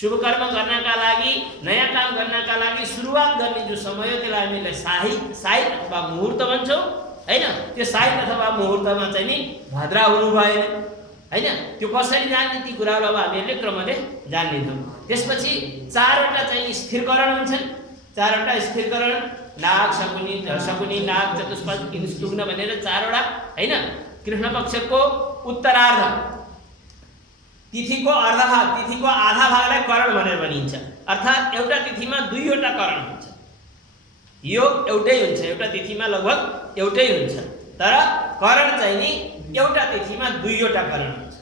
शुभ कर्म गर्नका लागि, नयाँ काम गर्नका लागि सुरुवात गर्ने जो समय हो त्यसलाई हामीले साइत अथवा मुहुर्त भन्छौँ हैन। त्यो साइत अथवा मुहुर्तमा चाहिँ नि भद्रा हुनु भएन हैन। त्यो कसरी जान्ने ती कुराहरू अब हामीहरूले क्रमले जान्नेछौँ। त्यसपछि 4वटा चाहिँ स्थिरकरण हुन्छन्। 4वटा स्थिरकरण नाग शकुनी नाग चतुष्पद किंस्तुग्न भनेर 4वटा हैन। कृष्ण पक्षको उत्तरार्ध तिथिको अर्धभाग, तिथिको आधा भागलाई करण भनेर भनिन्छ। अर्थात् एउटा तिथिमा 2वटा करण हुन्छ। योग एउटै हुन्छ, एउटा तिथिमा लगभग एउटै हुन्छ, तर करण चाहिँ नि एउटा तिथिमा 2वटा करण हुन्छ।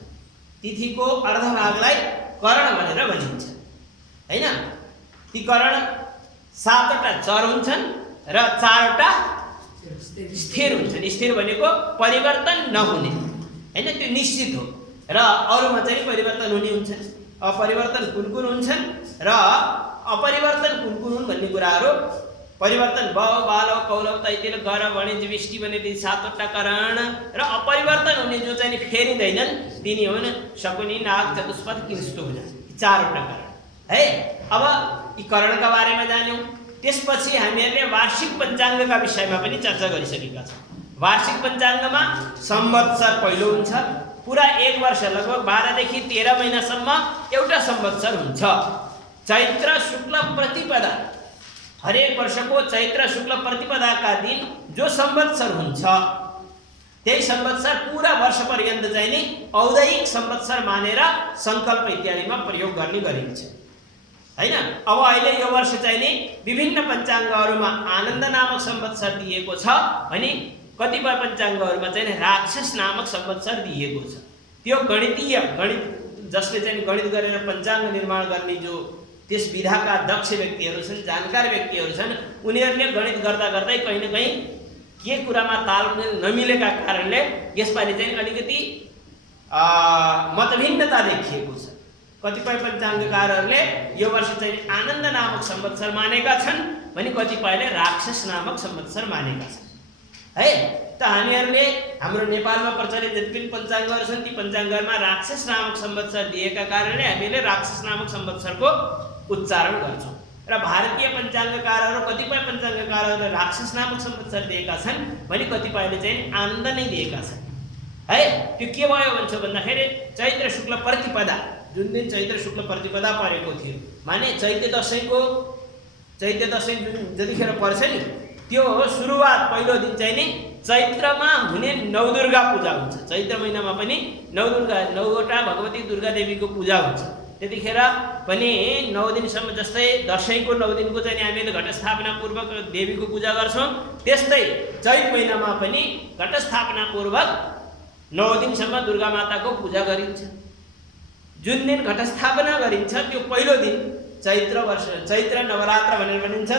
तिथिको अर्धभागलाई करण भनेर भनिन्छ हैन। ती करण 7वटा चर हुन्छन् र 4वटा स्थिर हुन्छन्। स्थिर भनेको परिवर्तन नहुने हैन, त्यो निश्चित हो। र अरूमा चाहिँ परिवर्तन हुने हुन्छन्। अपरिवर्तन कुन कुन हुन्छन् र अपरिवर्तन कुन कुन हुन् भन्ने कुराहरू परिवर्तन भव बाल कौलव तैतिल गर वाणिज्य विष्टि भने ती 7वटा करण र अपरिवर्तन हुने जो चाहिँ फेरिँदैनन् तिनी हुन् शकुनी नाग चतुष्पद किंस्तुग्न। 4वटा करण है। अब यी करणका बारेमा जान्यौँ। त्यसपछि हामीहरूले वार्षिक पञ्चाङ्गका विषयमा पनि चर्चा गरिसकेका छौँ। वार्षिक पञ्चाङ्गमा संवत्सर पहिलो हुन्छ। पुरा 1 वर्ष लगभग 12 देखि 13 महिनासम्म एउटा संवत्सर हुन्छ। चैत्र शुक्ल प्रतिपदा, हरेक वर्षको चैत्र शुक्ल प्रतिपदाका दिन जो संवत्सर हुन्छ त्यही संवत्सर पूरा वर्ष पर्यन्त चाहिँ नि औदैहिक संवत्सर मानेर संकल्प इत्यादिमा प्रयोग गर्ने गरिन्छ हैन। अब अहिले यो वर्ष चाहिँ नि विभिन्न पञ्चाङ्गहरूमा आनन्द नामक संवत्सर दिएको छ अनि कतिपय पञ्चाङ्गहरूमा चाहिँ राक्षस नामक संवत्सर दिएको छ। त्यो गणित जसले चाहिँ गणित गरेर पञ्चाङ्ग निर्माण गर्ने जो त्यस विधाका दक्ष व्यक्तिहरू छन्, जानकार व्यक्तिहरू छन्, उनीहरूले गणित गर्दा गर्दै कहीँ न कहीँ के कुरामा तालमेल नमिलेका कारणले यसपालि चाहिँ अलिकति मतभिन्नता देखिएको छ। कतिपय पञ्चाङ्गकारहरूले यो वर्ष चाहिँ आनन्द नामक संवत्सर मानेका छन् भने कतिपयले राक्षस नामक संवत्सर मानेका छन् है। त हामीहरूले हाम्रो नेपालमा प्रचलित जति पनि पञ्चाङ्गहरू छन् ती पञ्चाङ्गहरूमा राक्षस नामक संवत्सर दिएका कारणले हामीले राक्षस नामक संवत्सरको उच्चारण गर्छौँ र भारतीय पञ्चाङ्गकारहरू कतिपय पञ्चाङ्गकारहरूले राक्षस नामक संवत्सर दिएका छन् भने कतिपयले चाहिँ आनन्द नै दिएका छन् है। त्यो के भयो भन्छ भन्दाखेरि चैत्र शुक्ल प्रतिपदा, जुन दिन चैत्र शुक्ल प्रतिपदा परेको थियो माने चैते दशैं जुन जतिखेर पर्छ नि त्यो सुरुवात पहिलो दिन चाहिँ नि चैत्रमा हुने नवदुर्गा पूजा हुन्छ। चैत्र महिनामा पनि नौवटा भगवती दुर्गा देवीको पूजा हुन्छ। त्यतिखेर पनि 9 दिनसम्म, जस्तै दशैंको 9 दिनको चाहिँ हामीले घटस्थापना पूर्वक देवीको पूजा गर्छौँ, त्यस्तै चैत महिनामा पनि घटस्थापना पूर्वक 9 दिनसम्म दुर्गा माताको पूजा गरिन्छ। जुन दिन घटस्थापना गरिन्छ त्यो पहिलो दिन चैत्र नवरात्र भनेर भनिन्छ।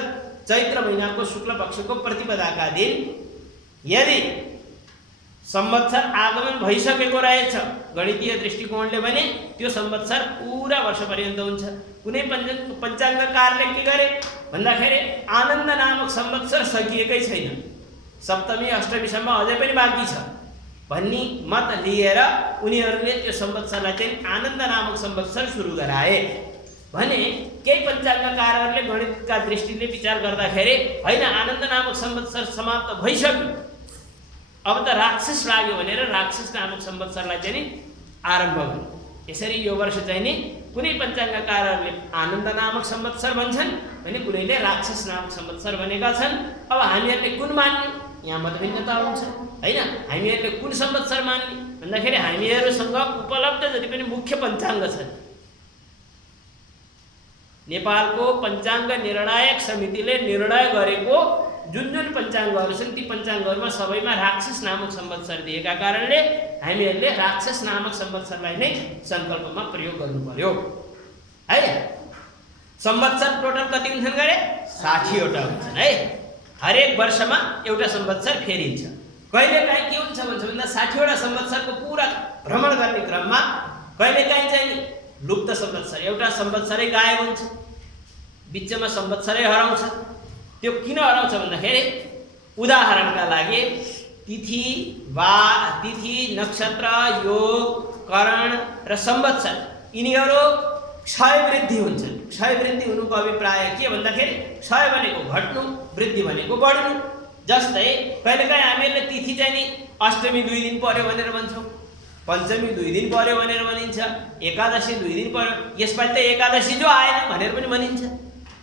चैत्र महिनाको शुक्ल पक्षको प्रतिपदाका दिन यदि संवत्सर आगमन भइसकेको रहेछ गणितीय दृष्टिकोणले भने त्यो संवत्सर पूरा वर्ष पर्यन्त हुन्छ। कुनै पञ्चाङ्गकारले के गरे भन्दाखेरि आनन्द नामक संवत्सर सकिएकै छैन, सप्तमी अष्टमीसम्म अझै पनि बाँकी छ भन्ने मत लिएर उनीहरूले त्यो संवत्सरलाई चाहिँ आनन्द नामक संवत्सर सुरु गराए भने केही पञ्चाङ्गकारहरूले गणितका दृष्टिले विचार गर्दाखेरि होइन, आनन्द नामक संवत्सर समाप्त भइसक्यो, अब त राक्षस लाग्यो भनेर राक्षस नामक संवत्सरलाई चाहिँ नि आरम्भ गर्यो। यसरी यो वर्ष चाहिँ नि कुनै पञ्चाङ्गकारहरूले आनन्द नामक संवत्सर भन्छन् भने कुनैले राक्षस नामक संवत्सर भनेका छन्। अब हामीहरूले कुन मान्ने, यहाँ मतभिन्नता हुन्छ होइन। हामीहरूले कुन संवत्सर मान्ने भन्दाखेरि हामीहरूसँग उपलब्ध जति पनि मुख्य पञ्चाङ्ग छन्, नेपालको पञ्चाङ्ग निर्णायक समितिले निर्णय गरेको जुन पञ्चाङ्गहरू छन् ती पञ्चाङ्गहरूमा सबैमा राक्षस नामक संवत्सर दिएका कारणले हामीहरूले राक्षस नामक संवत्सरलाई नै सङ्कल्पमा प्रयोग गर्नु पर्यो है। संवत्सर टोटल कति हुन्छन् गरे? 60 वटा हुन्छन् है। हरेक वर्षमा एउटा संवत्सर फेरिन्छ। कहिलेकाहीँ के हुन्छ भन्दा 60 वटा संवत्सरको पुरा भ्रमण गर्ने क्रममा कहिलेकाहीँ चाहिँ लुप्त संवत्सर, एउटा संवत्सरै गायब हुन्छ, बिचमा संवत्सरै हराउँछ। त्यो किन हराउँछ भन्दाखेरि उदाहरणका लागि तिथि नक्षत्र योग करण र संवत्सर यिनीहरू क्षय वृद्धि हुन्छन्। क्षय वृद्धि हुनुको अभिप्राय के भन्दाखेरि क्षय भनेको घट्नु, वृद्धि भनेको बढ्नु। जस्तै कहिलेकाहीँ हामीहरूले तिथि चाहिँ नि अष्टमी 2 दिन पर्यो भनेर भन्छौँ, पञ्चमी 2 दिन पर्यो भनेर भनिन्छ, एकादशी 2 दिन पर्यो, यसपालि त एकादशी जो आएन भनेर पनि भनिन्छ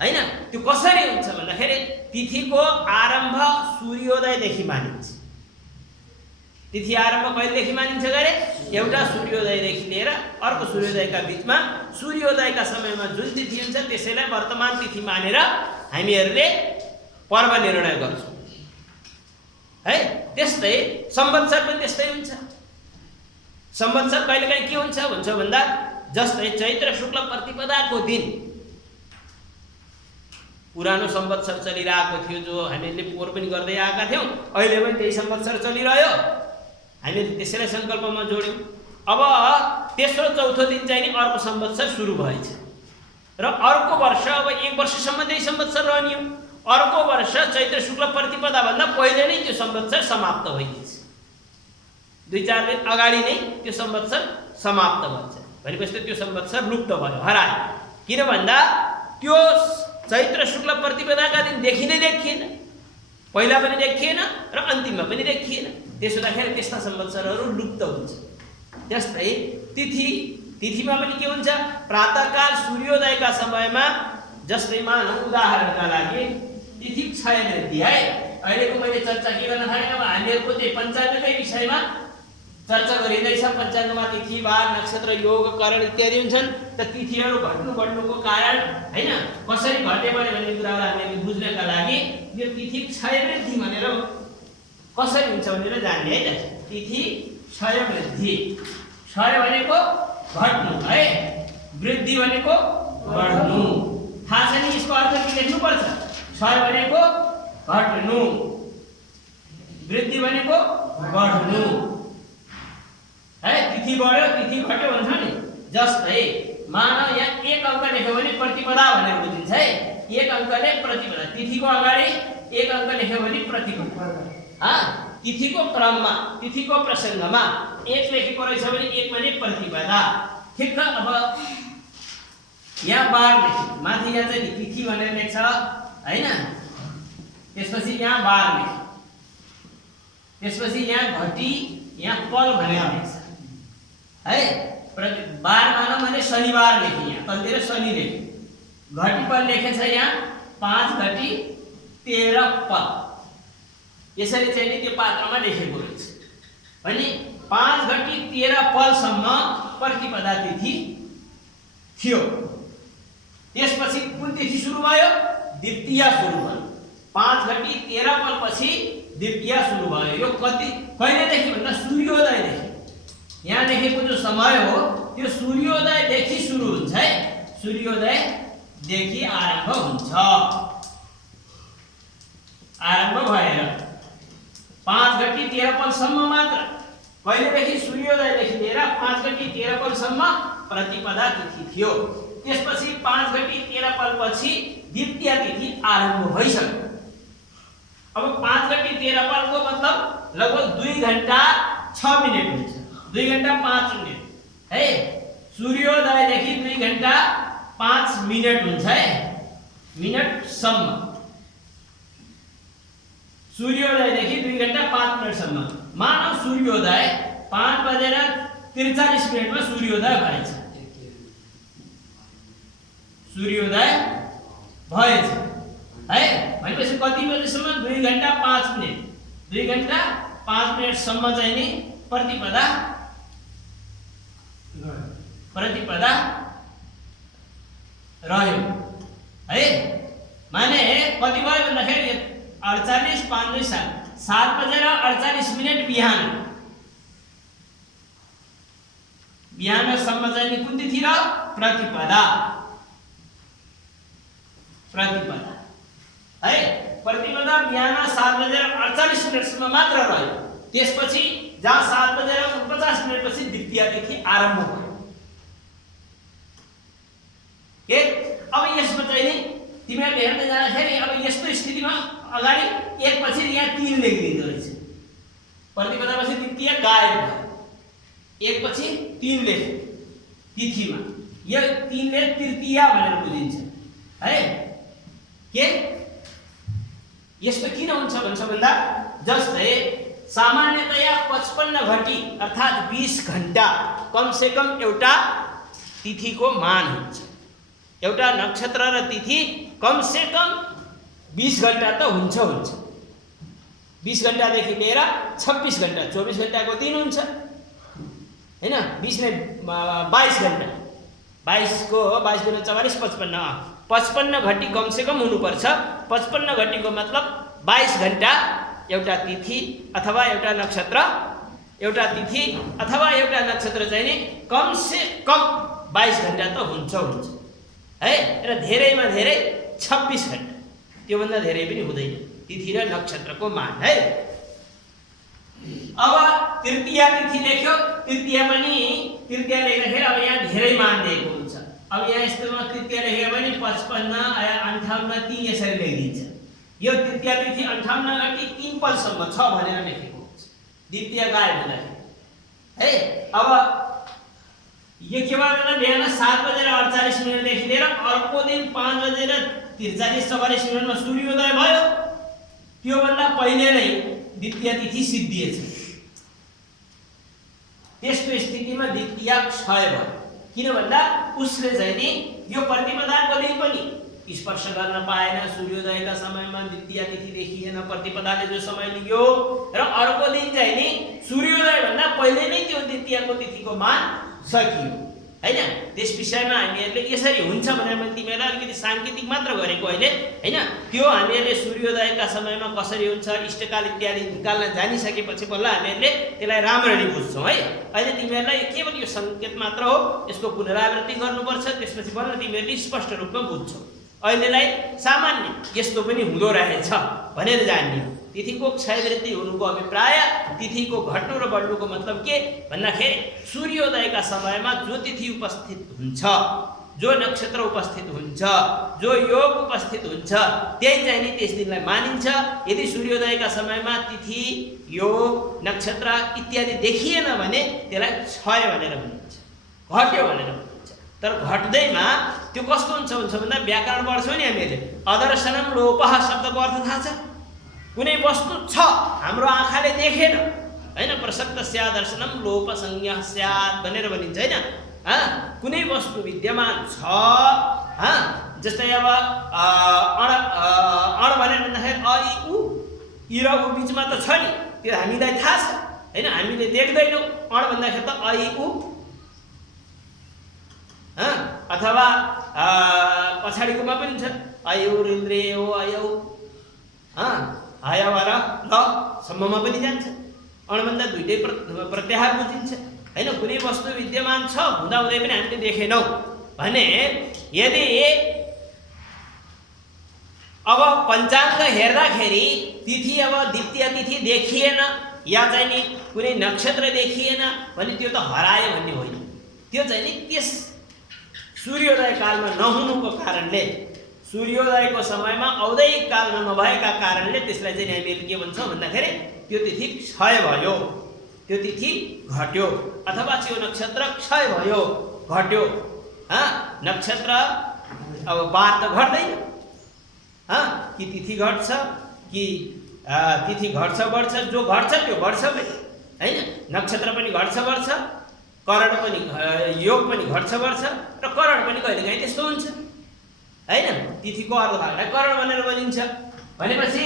हैन। त्यो कसरी हुन्छ भन्दाखेरि तिथिको आरम्भ सूर्योदयदेखि मानिन्छ। तिथि आरम्भ कहिलेदेखि मानिन्छ गरे? एउटा सूर्योदयदेखि लिएर अर्को सूर्योदयका बिचमा सूर्योदयका समयमा जुन तिथि हुन्छ त्यसैलाई वर्तमान तिथि मानेर हामीहरूले पर्व निर्णय गर्छौँ है। त्यस्तै संवत्सर पनि त्यस्तै हुन्छ। संवत्सर कहिलेकाहीँ के हुन्छ भन्दा जस्तै चैत्र शुक्ल प्रतिपदाको दिन पुरानो संवत्सर चलिरहेको थियो, जो हामीले पोहोर पनि गर्दै आएका थियौँ, अहिले पनि त्यही संवत्सर चलिरह्यो, हामीले त्यसैलाई सङ्कल्पमा जोड्यौँ। अब तेस्रो चौथो दिन चाहिँ नि अर्को संवत्सर सुरु भएछ र अर्को वर्ष अब 1 वर्षसम्म त्यही संवत्सर रहने हो। अर्को वर्ष चैत्र शुक्ल प्रतिपदाभन्दा पहिले नै त्यो संवत्सर समाप्त भइन्छ, 2-4 दिन अगाडि नै त्यो संवत्सर समाप्त भन्छ भनेपछि त्यो संवत्सर लुप्त भयो, हरायो। किन भन्दा त्यो चैत्र शुक्ल प्रतिपदाका दिन देखिएन, पहिला पनि देखिएन र अन्तिममा पनि देखिएन। त्यसो हुँदाखेरि त्यस्ता संवत्सरहरू लुप्त हुन्छ। त्यस्तै तिथिमा पनि के हुन्छ? प्रातःकाल सूर्योदयका समयमा, जस्तै मानौँ उदाहरणका लागि तिथि क्षय वृद्धि है। अहिलेको मैले चर्चा के गर्न थालेँ, अब हामीहरूको चाहिँ पञ्चाङ्गकै विषयमा चर्चा गरिँदैछ। पञ्चाङ्गमा तिथि बार नक्षत्र योग करण इत्यादि हुन्छन्। त तिथिहरू घट्नु बढ्नुको कारण हैन, कसरी घटे भने भन्ने कुरालाई हामीले बुझ्नका लागि यो तिथि क्षय वृद्धि भनेर कसरी हुन्छ भनेर जान्ने है त। तिथि क्षय वृद्धि, क्षय भनेको घट्नु है, वृद्धि भनेको बढ्नु। थाहा छ नि यसको अर्थ के लेख्नुपर्छ? क्षय भनेको घट्नु, वृद्धि भनेको बढ्नु है। तिथि बढ्यो तिथि घट्यो भन्छ नि। जस्तै मानव यहाँ 1 अङ्क लेख्यो भने प्रतिपदा भनेर बुझिन्छ है। 1 अङ्कले प्रतिपदा, तिथिको अगाडि 1 अङ्क लेख्यो भने प्रतिपदा। तिथिको क्रममा, तिथिको प्रसङ्गमा 1 लेखेको रहेछ भने 1 भने प्रतिपदा। ठिक छ। अब यहाँ बार लेख्यो, माथि यहाँ चाहिँ तिथि भनेर लेख्छ हैन, त्यसपछि यहाँ बार लेख्यो, त्यसपछि यहाँ घटी, यहाँ पल भनेर लेख्छ है। बार मानौँ भने शनिबार लेखेँ, यहाँ तलतिर शनि लेखेँ, घटी पल लेखेछ यहाँ 5 घटी 13 पल यसरी चाहिँ नि त्यो पात्रमा लेखेको रहेछ भने 5:13 पलसम्म प्रतिपदा तिथि थियो। त्यसपछि कुन तिथि सुरु भयो? द्वितीया सुरु भयो। 5:13 पलपछि द्वितीया सुरु भयो। यो कति कहिलेदेखि भन्दा सूर्योदयदेखि। यहाँ लेखेको जो समय हो त्यो सूर्योदयदेखि सुरु हुन्छ है। सूर्योदयदेखि आरम्भ हुन्छ। आरम्भ भएर 5:13 पलसम्म मात्र। कहिलेदेखि? सूर्योदयदेखि लिएर 5:13 पलसम्म प्रतिपदा तिथि थियो। त्यसपछि 5:13 पलपछि द्वितीया तिथि आरम्भ भइसक्यो। अब 5:13 पलको मतलब लगभग 2 घण्टा 6 मिनेट हुन्छ। 2 घण्टा 5 मिनेट है। सूर्योदयदेखि 2 घण्टा 5 मिनेट हुन्छ है। मिनटसम्म। सूर्योदयदेखि 2 घण्टा 5 मिनटसम्म। मानव सूर्योदय 5:43 मा सूर्योदय भएछ। सूर्योदय भएछ है। भनेपछि कति बजेसम्म? 2 घण्टा 5 मिनेट। 2 घण्टा 5 मिनेटसम्म चाहिँ नि प्रतिपदा रह्यो है। माने कति भयो भन्दाखेरि 48 5 7:48 बिहान। बिहानसम्म चाहिँ नि कुन तिथि र? प्रतिपदा है। प्रतिपदा बिहान 7:48 मात्र रह्यो। त्यसपछि जहाँ 7:49 पछि द्वितीया तिथि आरम्भ भयो। के अब यसमा चाहिँ नि तिमीहरूले हेर्दै जाँदाखेरि अब यस्तो स्थितिमा अगाडि 1 पछि यहाँ 3 लेखिदिँदो रहेछ। प्रतिपदापछि द्वितीया गायब भयो। 1 पछि 3 लेख्यो तिथिमा। यो 3 ले तृतीया भनेर बुझिन्छ है। के यस्तो किन हुन्छ भन्छ भन्दा जस्तै सामान्यतया 55 घटी अर्थात् 20 घण्टा कम से कम एउटा तिथिको मान हुन्छ। एउटा नक्षत्र र तिथि कम से कम 20 घण्टा त हुन्छ। 20 घण्टादेखि लिएर 26 घण्टा 24 घण्टाको दिन हुन्छ हैन। 20 ने 22 घण्टा 22 को 22 × 44 55 घटी कम से कम हुनुपर्छ। 55 घटीको मतलब 22 घण्टा एउटा तिथि अथवा एउटा नक्षत्र चाहिँ नि कम से कम 22 घण्टा त हुन्छ है। र धेरैमा धेरै 26 घण्टा। त्योभन्दा धेरै पनि हुँदैन तिथि र नक्षत्रको मान है। अब तृतीया तिथि लेख्यो। तृतीया लेख्दाखेरि अब यहाँ धेरै मान दिएको हुन्छ। अब यहाँ यस्तोमा तृतीया लेखेको पनि 55 58 3 यसरी लेखिदिन्छ। यो तृतीया तिथि 58 घटी 3 पलसम्म छ भनेर लेखेको हुन्छ। द्वितीया गायब हुँदाखेरि है। अब यो के भयो भने बिहान 7:48 देखि लिएर अर्को दिन 5:43 मा सूर्योदय भयो। त्योभन्दा पहिले नै द्वितीया तिथि सिद्धिएछ। त्यस्तो स्थितिमा द्वितीया क्षय भयो। किन भन्दा उसले चाहिँ नि यो प्रतिपदाको दिन पनि स्पर्श गर्न पाएन। सूर्योदयका समयमा द्वितीया तिथि देखिएन। प्रतिपदाले जो समय लियो र अर्को दिन चाहिँ नि सूर्योदय भन्दा पहिले नै त्यो द्वितीयाको तिथिको मान सकियो हैन। त्यस विषयमा हामीहरूले यसरी हुन्छ भनेर मैले तिमीहरूलाई अलिकति सांकेतिक मात्र गरेको अहिले हैन। त्यो हामीहरूले सूर्योदयका समयमा कसरी हुन्छ इष्टकाल इत्यादि निकाल्न जानिसकेपछि बल्ल हामीहरूले त्यसलाई राम्ररी बुझ्छौँ है। अहिले तिमीहरूलाई केवल यो सङ्केत मात्र हो। यसको पुनरावृत्ति गर्नुपर्छ। त्यसपछि बल्ल तिमीहरूले स्पष्ट रूपमा बुझ्छौ। अहिलेलाई सामान्य यस्तो पनि हुँदो रहेछ भनेर जान्ने हो। तिथिको क्षयवृद्धि हुनुको अभिप्राय तिथिको घट्नु र बढ्नुको मतलब के भन्दाखेरि सूर्योदयका समयमा जो तिथि उपस्थित हुन्छ, जो नक्षत्र उपस्थित हुन्छ, जो योग उपस्थित हुन्छ त्यही चाहिँ नि त्यस दिनलाई मानिन्छ। यदि सूर्योदयका समयमा तिथि योग नक्षत्र इत्यादि देखिएन भने त्यसलाई क्षय भनेर भनिन्छ, घट्यो भनेर भनिन्छ। तर घट्दैमा त्यो कस्तो हुन्छ भन्दा व्याकरण पढ्छौँ नि हामीले। अदर्शनम लोपः शब्दको अर्थ थाहा छ? कुनै वस्तु छ हाम्रो आँखाले देखेन हैन। प्रसक्तस्य दर्शनम लोप संज्ञा स्यात् भनेर भनिन्छ हैन। कुनै वस्तु विद्यमान छ जस्तै अब अण भनेर भन्दाखेरि अ इ उ इ र उ बिचमा त छ नि, त्यो हामीलाई थाहा छ हैन, हामीले देख्दैनौँ। अण भन्दाखेरि त ऐ उ अथवा पछाडिकोमा पनि छ अयौ रिन्द्रे ओ अयौ हयवर ल सम्ममा पनि जान्छ। अणभन्दा दुईटै प्रत्याहार बुझिन्छ हैन। कुनै वस्तु विद्यमान छ हुँदाहुँदै पनि हामीले देखेनौँ भने यदि अब पञ्चाङ्ग हेर्दाखेरि तिथि अब द्वितीय तिथि देखिएन या चाहिँ नि कुनै नक्षत्र देखिएन भने त्यो त हरायो भन्ने होइन। त्यो चाहिँ नि त्यस सूर्योदय कालमा नहुनुको कारणले, सूर्योदयको समयमा औदयिक कालमा नभएका कारणले त्यसलाई चाहिँ हामीले के भन्छौँ भन्दाखेरि त्यो तिथि क्षय भयो, त्यो तिथि घट्यो अथवा त्यो नक्षत्र क्षय भयो घट्यो। नक्षत्र अब बार त घट्दैन, कि तिथि घट्छ कि तिथि घट्छ बढ्छ, जो घट्छ त्यो बढ्छ पनि हैन। नक्षत्र पनि घट्छ बढ्छ, करण पनि योग पनि घट्छ बढ्छ र करण पनि कहिलेकाहीँ त्यस्तो हुन्छ हैन। तिथिको अर्धभागलाई करण भनेर भनिन्छ। भनेपछि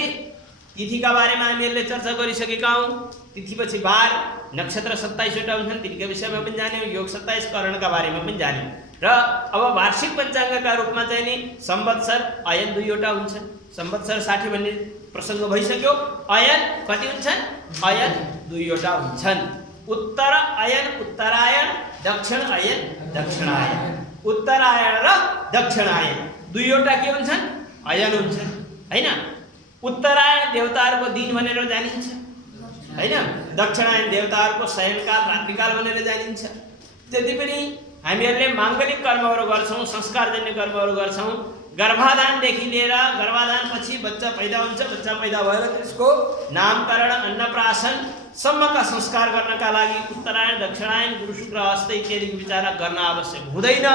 तिथिका बारेमा हामीहरूले चर्चा गरिसकेका हौँ। तिथिपछि बार, नक्षत्र 27 वटा हुन्छन्, तिथिका विषयमा पनि जान्यौँ, योग 27, करणका बारेमा पनि जान्यौँ। र अब वार्षिक पञ्चाङ्गका रूपमा चाहिँ नि संवत्सर अयन 2 वटा हुन्छन्। संवत्सर 60 भन्ने प्रसङ्ग भइसक्यो। अयन कति हुन्छन्? अयन 2 वटा हुन्छन्। उत्तर अयन उत्तरायण, दक्षिण अयन दक्षिणायन। उत्तरायण र दक्षिणायन 2 वटा के हुन्छन्? अयन हुन्छन् हैन। उत्तरायण देवताहरूको दिन भनेर जानिन्छ हैन। दक्षिणायन देवताहरूको शयनकाल रात्रिकाल भनेर जानिन्छ। जति पनि हामीहरूले माङ्गलिक कर्महरू गर्छौँ, संस्कारजन्य कर्महरू गर्छौँ, गर्भाधानदेखि लिएर गर्भाधानपछि बच्चा पैदा हुन्छ, बच्चा पैदा भएर त्यसको नामकरण अन्नप्राशन सम्मका संस्कार गर्नका लागि उत्तरायण दक्षिणायन गुरु शुक्र हस्त इत्यादिको विचार गर्न आवश्यक हुँदैन।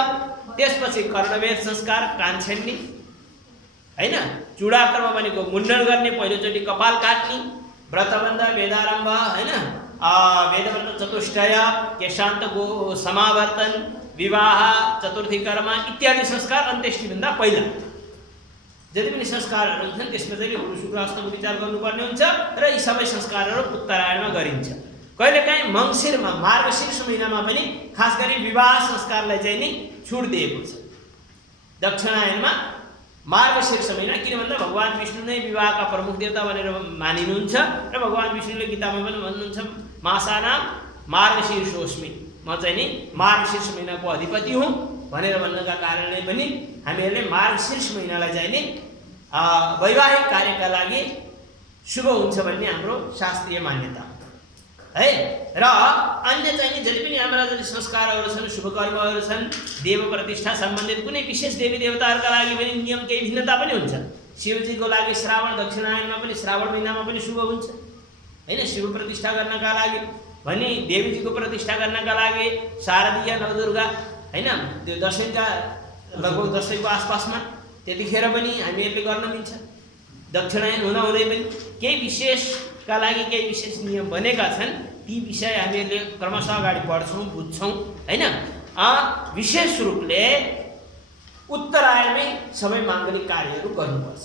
त्यसपछि कर्णवेद संस्कार, कान्छेन्नी हैन, चूडाकर्म भनेको मुण्डन गर्ने, पहिलोचोटि कपाल काट्ने, व्रतबन्ध वेदारम्भ हैन, वेदव्रत चतुष्टय, केशान्त गो समावर्तन, विवाह, चतुर्थी कर्म इत्यादि संस्कार अन्त्येष्टिभन्दा पहिला जति पनि संस्कारहरू हुन्छन् त्यसमा चाहिँ गुरु शुक्र हस्तको विचार गर्नुपर्ने हुन्छ र यी सबै संस्कारहरू उत्तरायणमा गरिन्छ। कहिलेकाहीँ मङ्सिरमा मार्गशीर्ष महिनामा पनि खास गरी विवाह संस्कारलाई चाहिँ नि छुट दिएको छ। दक्षिणायनमा मार्गशीर्ष महिना, किन भन्दा भगवान् विष्णु नै विवाहका प्रमुख देवता भनेर मानिनुहुन्छ र भगवान् विष्णुले गीतामा पनि भन्नुहुन्छ मासानां मार्गशीर्षोस्मि, म चाहिँ नि मार्गशीर्ष महिनाको अधिपति हुँ भनेर भन्नका कारणले पनि हामीहरूले मार्गशीर्ष महिनालाई चाहिँ नि वैवाहिक कार्यका लागि शुभ हुन्छ भन्ने हाम्रो शास्त्रीय मान्यता है। र अन्य चाहिँ नि जति पनि हाम्रा जति संस्कारहरू छन्, शुभ कर्महरू छन्, देव प्रतिष्ठा सम्बन्धित कुनै विशेष देवी देवताहरूका लागि पनि नियम केही भिन्नता पनि हुन्छ। शिवजीको लागि श्रावण दक्षिणायनमा पनि श्रावण महिनामा पनि शुभ हुन्छ हैन। शिव प्रतिष्ठा गर्नका लागि भने देवीजीको प्रतिष्ठा गर्नका लागि शारदीय नवदुर्गा हैन, त्यो दशैँका लगभग दशैँको आसपासमा त्यतिखेर पनि हामीहरूले गर्न मिल्छ। दक्षिणायन हुँदाहुँदै पनि केही विशेषका लागि केही विशेष नियम बनेका छन्, ती विषय हामीहरूले क्रमशः अगाडि बढ्छौँ, बुझ्छौँ हैन। विशेष रूपले उत्तरायणमै सबै माङ्गलिक कार्यहरू गर्नुपर्छ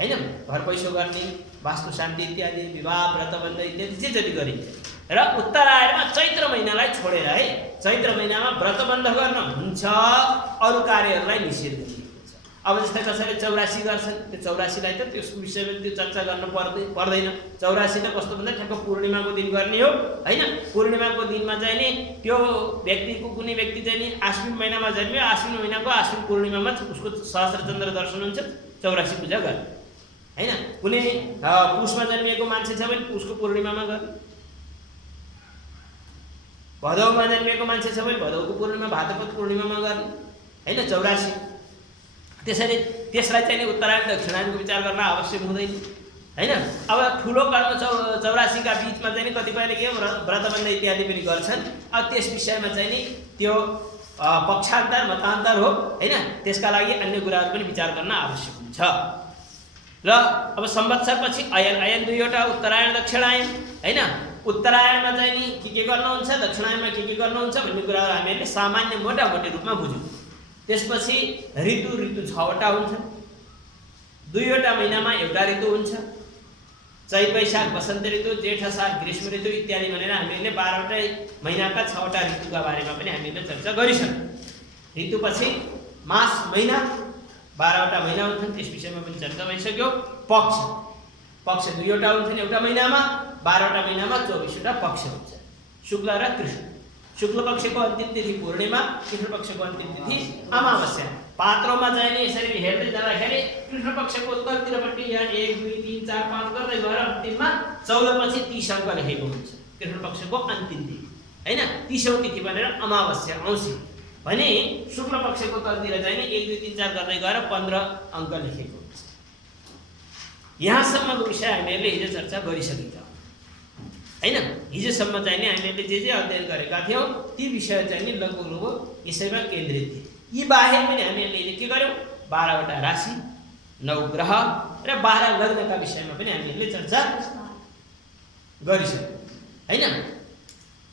हैन। घर पैसो गर्ने, वास्तु शान्ति इत्यादि, विवाह व्रतबन्ध इत्यादि जे जति गरिन्छ। र उत्तरायणमा चैत्र महिनालाई छोडेर है, चैत्र महिनामा व्रतबन्ध गर्न हुन्छ, अरू कार्यहरूलाई निषेध गरिएको छ। अब जस्तै कसैले 84 गर्छन्, त्यो 84लाई त त्यस विषयमा त्यो चर्चा गर्न पर्दैन। 84 त कस्तो भन्दा ठ्याक्क पूर्णिमाको दिन गर्ने हो हैन। पूर्णिमाको दिनमा चाहिँ नि त्यो व्यक्तिको कुनै व्यक्ति चाहिँ नि आश्विन महिनामा जन्मियो, आश्विन महिनाको आश्विन पूर्णिमामा उसको सहस्त्रचन्द्र दर्शन हुन्छ, 84 पूजा गर्ने हैन। कुनै पुषमा जन्मिएको मान्छे छ भने पुषको पूर्णिमामा गर्ने, भदौमा जन्मिएको मान्छे छ भने भदौको पूर्णिमा भाद्रपद पूर्णिमामा गर्ने हैन। 84 त्यसरी त्यसलाई चाहिँ नि उत्तरायण दक्षिणायनको विचार गर्न आवश्यक हुँदैन हैन। अब ठुलो कर्म 84 का बीचमा चाहिँ नि कतिपयले के व्रतबन्ध इत्यादि पनि गर्छन्। अब त्यस विषयमा चाहिँ नि त्यो पक्षान्तर मतान्तर हो हैन। त्यसका लागि अन्य कुराहरू पनि विचार गर्न आवश्यक हुन्छ। र अब संवत्सरपछि अयन, अयन 2 वटा, उत्तरायण दक्षिणायन हैन। उत्तरायणमा चाहिँ नि के गर्नुहुन्छ, दक्षिणायनमा के गर्नुहुन्छ भन्ने कुराहरू हामीहरूले सामान्य मोटामोटी रूपमा बुझ्यौँ। त्यसपछि ऋतु 6 वटा हुन्छन्, 2 वटा महिनामा एउटा ऋतु हुन्छ चैत वैशाख वसन्त ऋतु, जेठ असार ग्रीष्म ऋतु इत्यादि भनेर हामीले 12वटा महिनाका 6वटा ऋतुका बारेमा पनि हामीले चर्चा गरिसक्यौँ। ऋतुपछि मास महिना 12वटा महिना हुन्छन्, त्यस विषयमा पनि चर्चा भइसक्यो। पक्ष 2वटा हुन्छन् एउटा महिनामा, 12वटा महिनामा 24वटा पक्ष हुन्छ, शुक्ल र कृष्ण। शुक्ल पक्षको अन्तिम तिथि पूर्णिमा, कृष्ण पक्षको अन्तिम तिथि अमावस्या। पात्रोमा चाहिँ यसरी हेर्दै जाँदाखेरि कृष्ण पक्षको उत्तरतिरपट्टि यहाँ 1 2 3 4 5 गर्दै गएर अन्तिममा 14 पछि 30 अङ्क लेखेको हुन्छ, कृष्ण पक्षको अन्तिम तिथि हैन। 30औं तिथि भनेर अमावस्या औँसी भने शुक्ल पक्षको तलतिर चाहिँ 1 2 3 4 गर्दै गएर 15 अङ्क लेखेको हुन्छ। यहाँसम्मको विषय हामीहरूले हिजो चर्चा गरिसकेका हैन। हिजोसम्म चाहिँ नि हामीले जे अध्ययन गरेका थियौँ ती विषय चाहिँ नि लगभग यसैमा केन्द्रित थिए। यी बाहेक पनि हामीले के गर्यौँ, 12वटा राशि, 9 ग्रह र 12 लग्नका विषयमा पनि हामीले चर्चा गरिसक्यौँ हैन।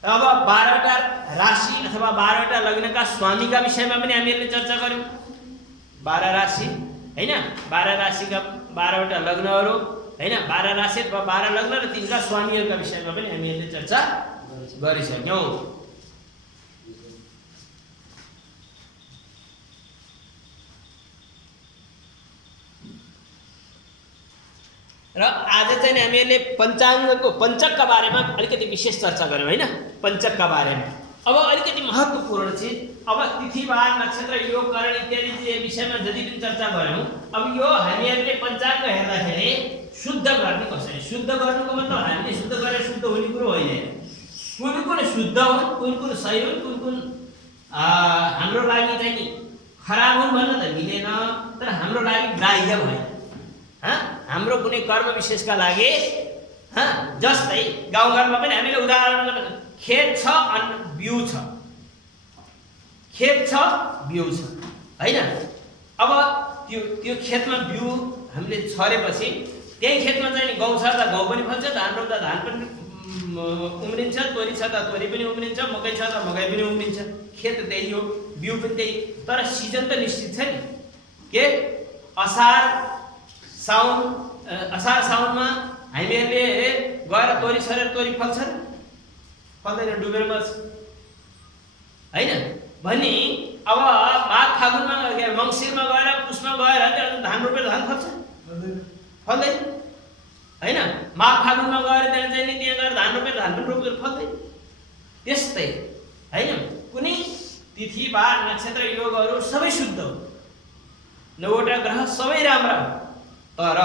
अब 12वटा राशि अथवा 12वटा लग्नका स्वामीका विषयमा पनि हामीले चर्चा गर्यौँ। 12 राशि हैन, 12 राशिका 12वटा लग्नहरू हैन, 12 राशि अथवा 12 लग्न र तिनका स्वामीहरूका विषयमा पनि हामीले चर्चा गरिसक्यौँ। र आज चाहिँ हामीहरूले पञ्चकका बारेमा अलिकति विशेष चर्चा गऱ्यौँ हैन। पञ्चकका बारेमा अब अलिकति महत्त्वपूर्ण चिज, अब तिथिबार नक्षत्र योग करण इत्यादि विषयमा जति पनि चर्चा गऱ्यौँ, अब यो हामीहरूले पञ्चाङ्ग हेर्दाखेरि शुद्ध गर्ने कसरी, शुद्ध गर्नुको मतलब हामीले शुद्ध गरेर शुद्ध हुने कुरो होइन। कुन शुद्ध हुन्, कुन सही हुन्, कुन हाम्रो लागि चाहिँ नि खराब हुन् भन्न त मिलेन, तर हाम्रो लागि ग्राह्य भएन। हाम्रो कुनै कर्म विशेषका लागि जस्तै गाउँघरमा पनि हामीले उदाहरण गर्न, खेत छ अनि बिउ छ, खेत छ बिउ छ हैन। अब त्यो खेतमा बिउ हामीले छरेपछि त्यही खेतमा चाहिँ गाउँ छ त गाउँ पनि फल्छ, धान रोप्दा धान पनि उम्रिन्छ, तोरी छ त तोरी पनि उम्रिन्छ, मकै छ त मकै पनि उम्रिन्छ। खेत त्यही हो, बिउ पनि त्यही, तर सिजन त निश्चित छ नि। के असार साउनमा हामीहरूले गएर तोरी छरेर तोरी फल्छ र फल्दैन, डुबेर मर्छ हैन भने। अब माघ फागुनमा मङ्सिरमा गएर पुसमा गएर त्यहाँ धान रोपेर धान फल्छ, फल्दैन हैन। माघ फागुनमा गएर त्यहाँ चाहिँ नि त्यहाँ गएर धान रोपेर धान पनि रोपेर फल्दैन। त्यस्तै हैन, कुनै तिथि बार नक्षत्र योगहरू सबै शुद्ध हो, 9वटा ग्रह सबै राम्रा हो। तर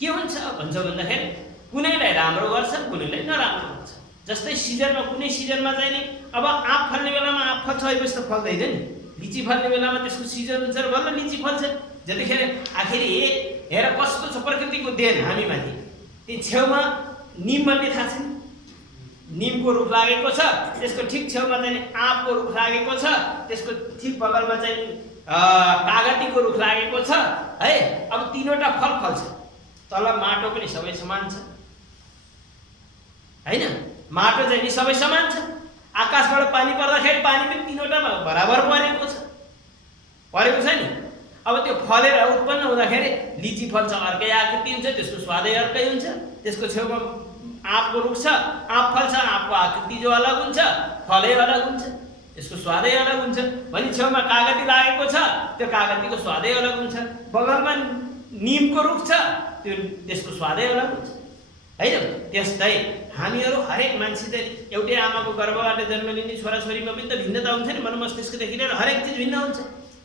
के हुन्छ भन्छ भन्दाखेरि कुनैलाई राम्रो गर्छ, कुनैलाई नराम्रो गर्छ। जस्तै सिजनमा कुनै सिजनमा चाहिँ नि अब आँप फल्ने बेलामा आँप फल्छ, अहिले त फल्दैन नि। लिची फल्ने बेलामा त्यसको सिजन हुन्छ र बल्ल लिची फल्छ। जतिखेर आखिर हेर कस्तो छ प्रकृतिको देन हामीमाथि। त्यो छेउमा निम भन्ने थाहा छ, निमको रुख लागेको छ, त्यसको ठिक छेउमा चाहिँ आँपको रुख लागेको छ, त्यसको ठिक बगलमा चाहिँ कागतीको रुख लागेको छ है। अब 3वटा फल फल्छ, तल माटो पनि सबै समान छ हैन। माटो चाहिँ नि सबै समान छ, आकाशबाट पानी पर्दाखेरि पानी पनि 3वटामा बराबर परेको छ नि। अब त्यो फलेर उत्पन्न हुँदाखेरि लिची फल्छ, अर्कै आकृति हुन्छ, त्यसको स्वादै अर्कै हुन्छ। त्यसको छेउमा आँपको रुख छ, आँप फल्छ, आँपको आकृति जो अलग हुन्छ, फलै अलग हुन्छ, यसको स्वादै अलग हुन्छ। भने छेउमा कागती लागेको छ, त्यो कागतीको स्वादै अलग हुन्छ। बगलमा निमको रुख छ, त्यसको स्वादै अलग हुन्छ हैन। त्यस्तै हामीहरू हरेक मान्छे चाहिँ एउटै आमाको गर्भबाट जन्म लिने छोराछोरीमा पनि त भिन्नता हुन्छ नि। मनमस्तिष्कदेखि लिएर हरेक चिज भिन्न हुन्छ।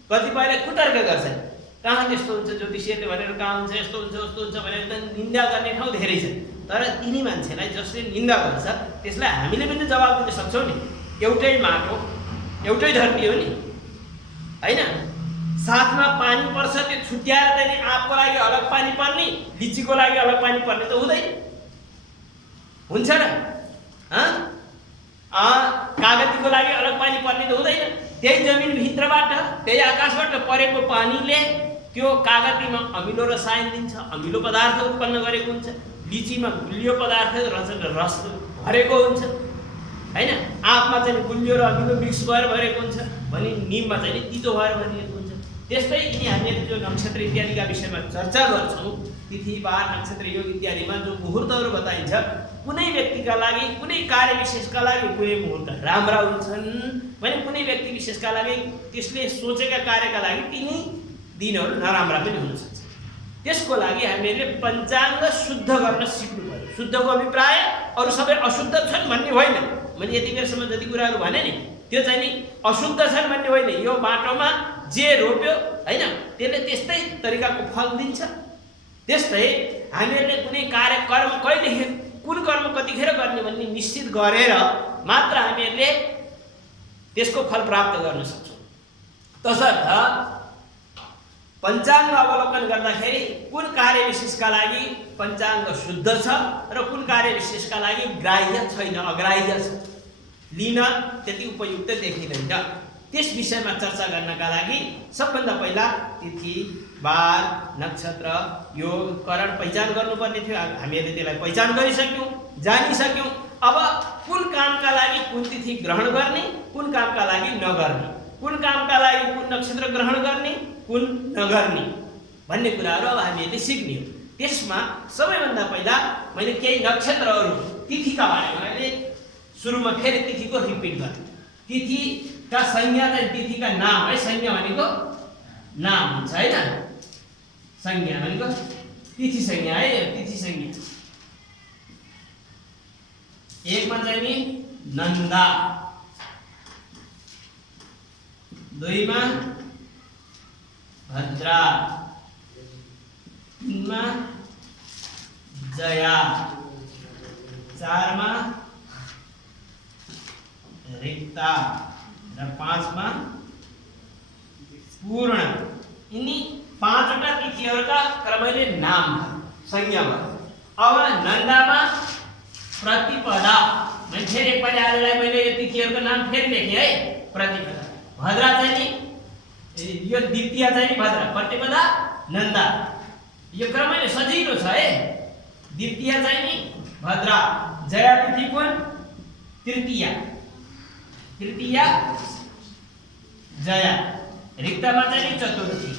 कतिपयले कुतर्क गर्छन्, कहाँ त्यस्तो हुन्छ, ज्योतिषीहरूले भनेर कहाँ हुन्छ, यस्तो हुन्छ उस्तो हुन्छ भनेर त निन्दा गर्ने ठाउँ धेरै छ। तर तिनी मान्छेलाई जसले निन्दा गर्छ त्यसलाई हामीले पनि जवाब दिन सक्छौँ नि। एउटै माटो, एउटै धरती हो नि हैन। साथमा पानी पर्छ, त्यो छुट्याएर चाहिँ आँपको लागि अलग पानी पर्ने, लिचीको लागि अलग पानी पर्ने त हुँदैन, हुन्छ र? कागतीको लागि अलग पानी पर्ने त हुँदैन। त्यही जमिनभित्रबाट, त्यही आकाशबाट परेको पानीले त्यो कागतीमा अमिलो रसायन दिन्छ, अमिलो पदार्थ उत्पन्न गरेको हुन्छ। लिचीमा गुलियो पदार्थ रस भरेको हुन्छ हैन। आँपमा चाहिँ गुलियो र अमिलो मिक्स भएर भरेको हुन्छ भने निममा चाहिँ तितो भएर भरिएको हुन्छ। त्यस्तै यिनी हामीले जो नक्षत्र इत्यादिका विषयमा चर्चा गर्छौँ, तिथि बार नक्षत्र योग इत्यादिमा जो मुहुर्तहरू बताइन्छ, कुनै व्यक्तिका लागि कुनै कार्य विशेषका लागि कुनै मुहुर्त राम्रा हुन्छन् भने कुनै व्यक्ति विशेषका लागि त्यसले सोचेका कार्यका लागि तिनी दिनहरू नराम्रा पनि हुन सक्छ। त्यसको लागि हामीले पञ्चाङ्ग शुद्ध गर्न सिक्नु पर्यो। शुद्धको अभिप्राय अरू सबै अशुद्ध छन् भन्ने होइन। मैले यति बेरसम्म जति कुराहरू भने नि त्यो चाहिँ नि अशुद्ध छन् भन्ने होइन। यो बाटोमा जे रोप्यो होइन त्यसले त्यस्तै तरिकाको फल दिन्छ। त्यस्तै हामीहरूले कुनै कार्य कर्म कहिलेखेर कुन कर्म कतिखेर गर्ने भन्ने निश्चित गरेर मात्र हामीहरूले त्यसको फल प्राप्त गर्न सक्छौँ। तसर्थ पञ्चाङ्ग अवलोकन गर्दाखेरि कुन कार्य विशेषका लागि पञ्चाङ्ग शुद्ध छ र कुन कार्य विशेषका लागि ग्राह्य छैन, अग्राह्य छ, लिन त्यति उपयुक्त देखिँदैन, त्यस विषयमा चर्चा गर्नका लागि सबभन्दा पहिला तिथि बार नक्षत्र योग करण पहिचान गर्नुपर्ने थियो। हामीहरूले त्यसलाई पहिचान गरिसक्यौँ, जानिसक्यौँ। अब कुन कामका लागि कुन तिथि ग्रहण गर्ने, कुन कामका लागि नगर्ने, कुन कामका लागि कुन नक्षत्र ग्रहण गर्ने, कुन नगर्ने भन्ने कुराहरू अब हामीहरूले सिक्ने हो। त्यसमा सबैभन्दा पहिला मैले केही नक्षत्रहरू तिथिका बारेमा मैले सुरुमा फेरि तिथिको रिपिट गरेँ। तिथिका संज्ञा चाहिँ तिथिका नाम है, संज्ञा भनेको नाम हुन्छ होइन, संज्ञा भनेको तिथि संज्ञा है, तिथि संज्ञा। एकमा चाहिँ नि नन्दा, दुईमा भद्रा, तीनमा जया, चारमा रिक्ता र पाँचमा पूर्ण। यिनी पाँचवटा तिथिहरूका क्रमैले नाम संज्ञा भयो। अब नन्दामा प्रतिपदा, मैले फेरि एकपल्ट आजलाई मैले यो तिथिहरूको नाम फेरि लेखेँ है। प्रतिपदा, भद्रा चाहिँ नि यो द्वितीय चाहिँ नि भद्रा, प्रतिपदा नन्दा, यो क्रमैले सजिलो छ है। द्वितीय चाहिँ नि भद्रा, जया तिथि कुन तृतीया, तृतीया जया, रिक्तामा चाहिँ नि चतुर्थी,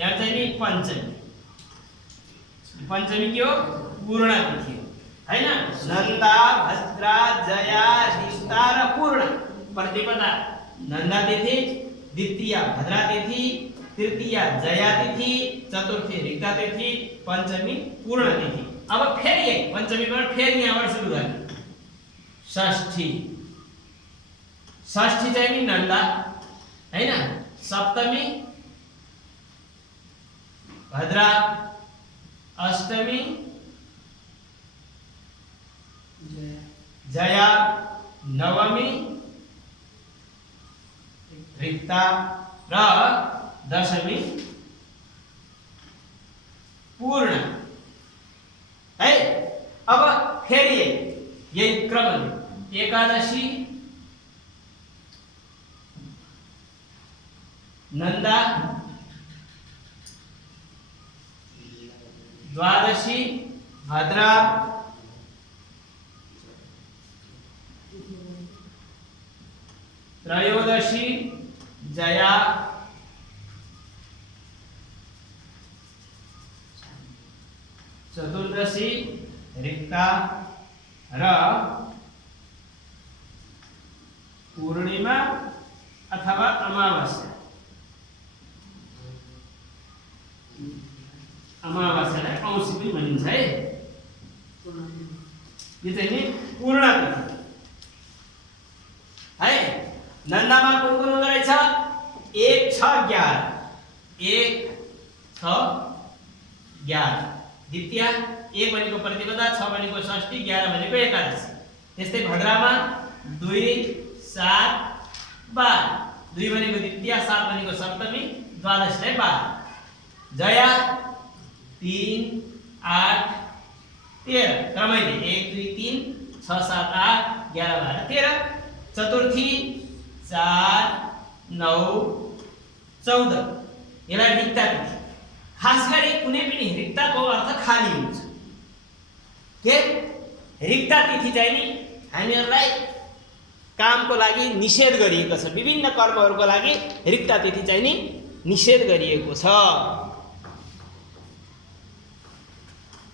यहाँ चाहिँ नि पञ्चमी। पञ्चमी के हो? पूर्ण तिथि हो हैन। नन्दा भद्रा जया रिक्ता र पूर्ण। प्रतिपदा नन्दा तिथि, द्वितीय भद्रा तिथि, तृतीय जया तिथि, चतुर्थी रिक्ता तिथि, पञ्चमी पूर्ण तिथि। अब फेरि पञ्चमीबाट फेरि यहाँबाट सुरु गर्ने षष्ठी। षष्ठी चाहिँ नि नन्दा हैन, सप्तमी भद्रा, अष्टमी जया, नवमी रिक्ता र दशमी पूर्ण है। अब फेरि यही क्रम, एकादशी नन्दा, द्वादशी भद्रा, त्रयोदशी जया, चतुर्दशी रिक्ता र पूर्णिमा अथवा अमावास्या। अमावास्यालाई औँसी पनि भनिन्छ है। यो चाहिँ नि पूर्ण तिथि है। नन्दामा कुन कुन हुँदो रहेछ? 1, 6, 11, 1, 6, 11। द्वितीय 1 भनेको प्रतिपदा, 6 भनेको षष्ठी, 11 भनेको एकादशी। त्यस्तै भद्रामा 2, 7, 12, 2 भनेको द्वितीय, 7 भनेको सप्तमी, द्वादशीलाई 12। जया 3, 8, 13 क्रमैले 1, 2, 3, 6, 7, 8, 11, 12, 13। चतुर्थी 4, 9, 14 यसलाई रिक्ता तिथि। खास गरी कुनै पनि रिक्ताको अर्थ खाली हुन्छ। के रिक्ता तिथि चाहिँ नि हामीहरूलाई कामको लागि निषेध गरिएको छ, विभिन्न कर्महरूको लागि रिक्ता तिथि चाहिँ नि निषेध गरिएको छ।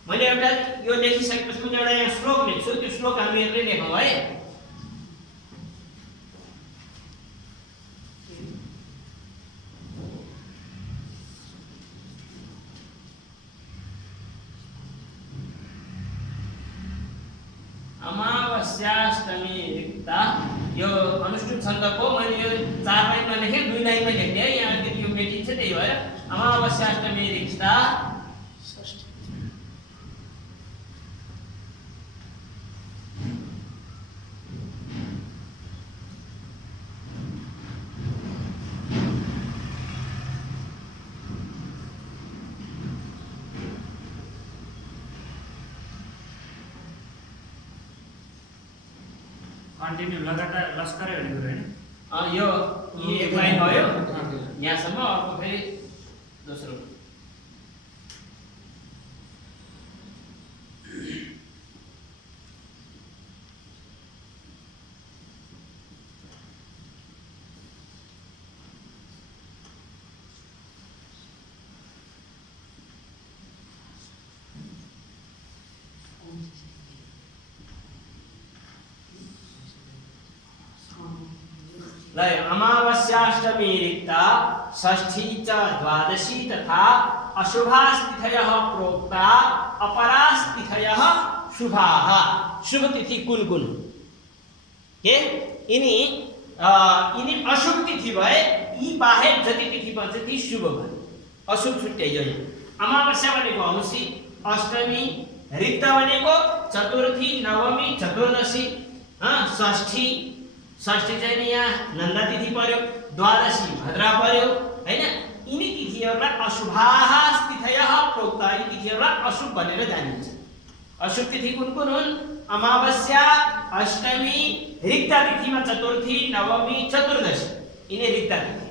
मैले एउटा यो लेखिसकेपछि मैले एउटा यहाँ श्लोक लेख्छु, त्यो श्लोक हामीहरूले लेखौँ है। अमावस्याष्टमी रिक्ता, यो अनुष्ठुप छन्दको मैले यो 4 लाइनमा लेखेँ, 2 लाइनमा लेखेँ है, यहाँ अलिकति यो मेटिन्छ, त्यही भएर अमावस्याष्टमी रिक्ता कन्टिन्यू लगातार लस्करै भनेको हैन। यो एक लाइन भयो यहाँसम्म, अर्को फेरि दोस्रो। अमावस्याष्टमी रिक्ता षष्ठी च द्वादशी तथा अशुभास्तिथयः प्रोक्ता अपरास्तिथयः शुभाः। शुभ तिथि कुन कुन के यिनी अशुभ तिथि भए, यी बाहेक जति तिथि पर्छ ती शुभ भए। अशुभ छुट्याइयो। अमावस्या भनेको औँसी, अष्टमी, रिक्ता भनेको चतुर्थी, नवमी, चतुर्दशी, षष्ठी चाहिँ नि यहाँ नन्दा तिथि पर्यो, द्वादशी भद्रा पर्यो हैन। यिनी तिथिहरूलाई अशुभाः तिथयः प्रोक्ता, यी तिथिहरूलाई अशुभ भनेर जानिन्छ। अशुभ तिथि कुन कुन हुन्? अमावस्या, अष्टमी, रिक्ता तिथिमा चतुर्थी, नवमी, चतुर्दशी, यिनी रिक्ता तिथि।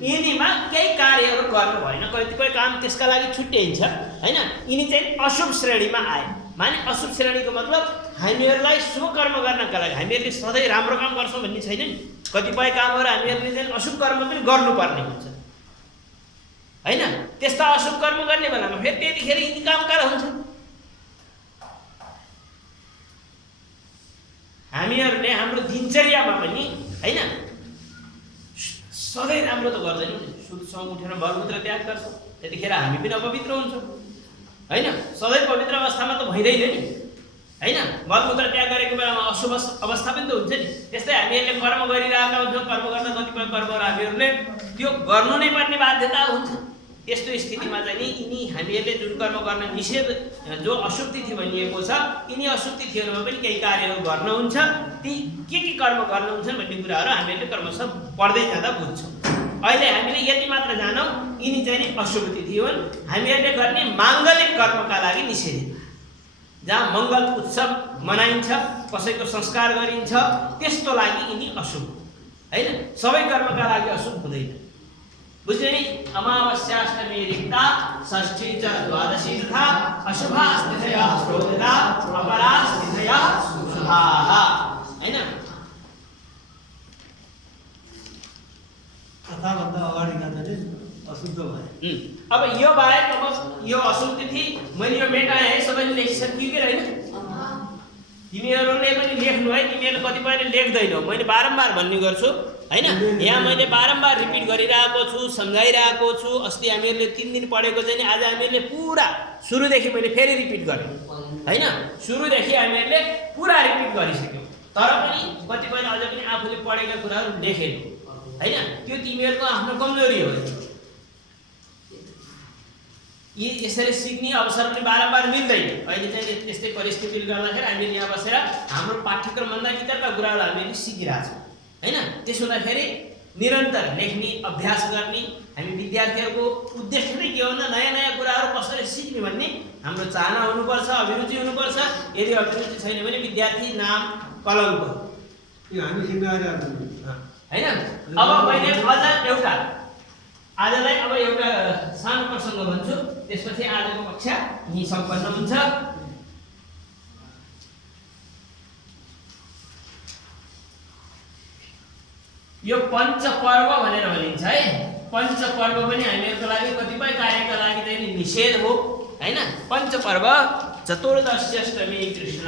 यिनीमा केही कार्यहरू गर्नु भएन, कतिपय काम त्यसका लागि छुट्याइन्छ हैन। यिनी चाहिँ अशुभ श्रेणीमा आए। माने अशुभ श्रेणीको मतलब हामीहरूलाई शुभ कर्म गर्नका लागि, हामीहरूले सधैँ राम्रो काम गर्छौँ भन्ने छैन नि। कतिपय कामहरू हामीहरूले चाहिँ अशुभ कर्म पनि गर्नुपर्ने हुन्छ हैन। त्यस्ता अशुभ कर्म गर्ने बेलामा फेरि त्यतिखेर यिनी कामकार हुन्छन्। हामीहरूले हाम्रो दिनचर्यामा पनि हैन सधैँ राम्रो त गर्दैनौँ नि। सुत्छौँ, उठेर मलमूत्र त्याग गर्छौँ, त्यतिखेर हामी पनि अपवित्र हुन्छौँ हैन। सधैँ पवित्र अवस्थामा त भइँदैन नि हैन। मलमूत्र त्याग गरेको बेलामा अशुभ अवस्था पनि त हुन्छ नि। त्यस्तै हामीहरूले कर्म गरिरहेका हुन्छौँ, कर्म गर्दा कतिपय कर्महरू हामीहरूले त्यो गर्नु नै पर्ने बाध्यता हुन्छ। त्यस्तो स्थितिमा चाहिँ नि यिनी हामीहरूले जुन कर्म गर्न निषेध, जो अशुभ तिथि भनिएको छ, यिनी अशुभ तिथिहरूमा पनि केही कार्यहरू गर्नुहुन्छ। ती के कर्म गर्नुहुन्छन् भन्ने कुराहरू हामीहरूले क्रमशः पढ्दै जाँदा बुझ्छौँ। अहिले हामीले यति मात्र जानौँ, यिनी चाहिँ नि अशुभ तिथि हुन्। हामीहरूले गर्ने माङ्गलिक कर्मका लागि निषेधित, जहाँ मङ्गल उत्सव मनाइन्छ, कसैको संस्कार गरिन्छ, त्यस्तो लागि यिनी अशुभ हैन। सबै कर्मका लागि अशुभ हुँदैन। बुझ्यो नि? अमावस्याष्टमी रिक्ता षष्ठी च द्वादशी तथा अशुभास्तिथयः प्रोक्ता अपरास्तिथयः शुभाः हैन। अथाभन्दा अगाडिका चाहिँ अशुद्ध भए। अब यो बाहेक अब यो अशुभ तिथि मैले यो मेटाएँ है, सबैले लेखिसक्यो कि होइन? तिमीहरूले पनि लेख्नु है, तिमीहरू कतिपयले लेख्दैनौ। मैले बारम्बार भन्ने गर्छु हैन। यहाँ मैले बारम्बार रिपिट गरिरहेको छु, सम्झाइरहेको छु। अस्ति हामीहरूले 3 दिन पढेको चाहिँ आज हामीहरूले पुरा सुरुदेखि मैले फेरि रिपिट गरेँ हैन। सुरुदेखि हामीहरूले पुरा रिपिट गरिसक्यौँ, तर पनि कतिपयले अझै पनि आफूले पढेका कुराहरू लेखेन हैन। त्यो तिमीहरूको आफ्नो कमजोरी हो। यी यसरी सिक्ने अवसर पनि बारम्बार मिल्दैन। अहिले चाहिँ त्यस्तै परिस्थितिले गर्दाखेरि हामीले यहाँ बसेर हाम्रो पाठ्यक्रमभन्दा भित्रका कुराहरू हामीले सिकिरहेछौँ हैन। त्यसो हुँदाखेरि निरन्तर लेख्ने अभ्यास गर्ने, हामी विद्यार्थीहरूको उद्देश्य नै के हो भन्दा नयाँ नयाँ कुराहरू कसरी सिक्ने भन्ने हाम्रो चाहना हुनुपर्छ, अभिरुचि हुनुपर्छ। यदि अभिरुचि छैन भने विद्यार्थी नाम कलङ्क यो हामी सिक्न आइरहेको हैन। अब मैले अझ एउटा आजलाई अब एउटा सानो प्रसङ्ग भन्छु, त्यसपछि आजको कक्षा यही सम्पन्न हुन्छ। यो पञ्चपर्व भनेर भनिन्छ है। पञ्चपर्व पनि हामीहरूको लागि कतिपय कार्यका लागि चाहिँ नि निषेध हो हैन। पञ्चपर्व चतुर्दश्यष्टमी कृष्ण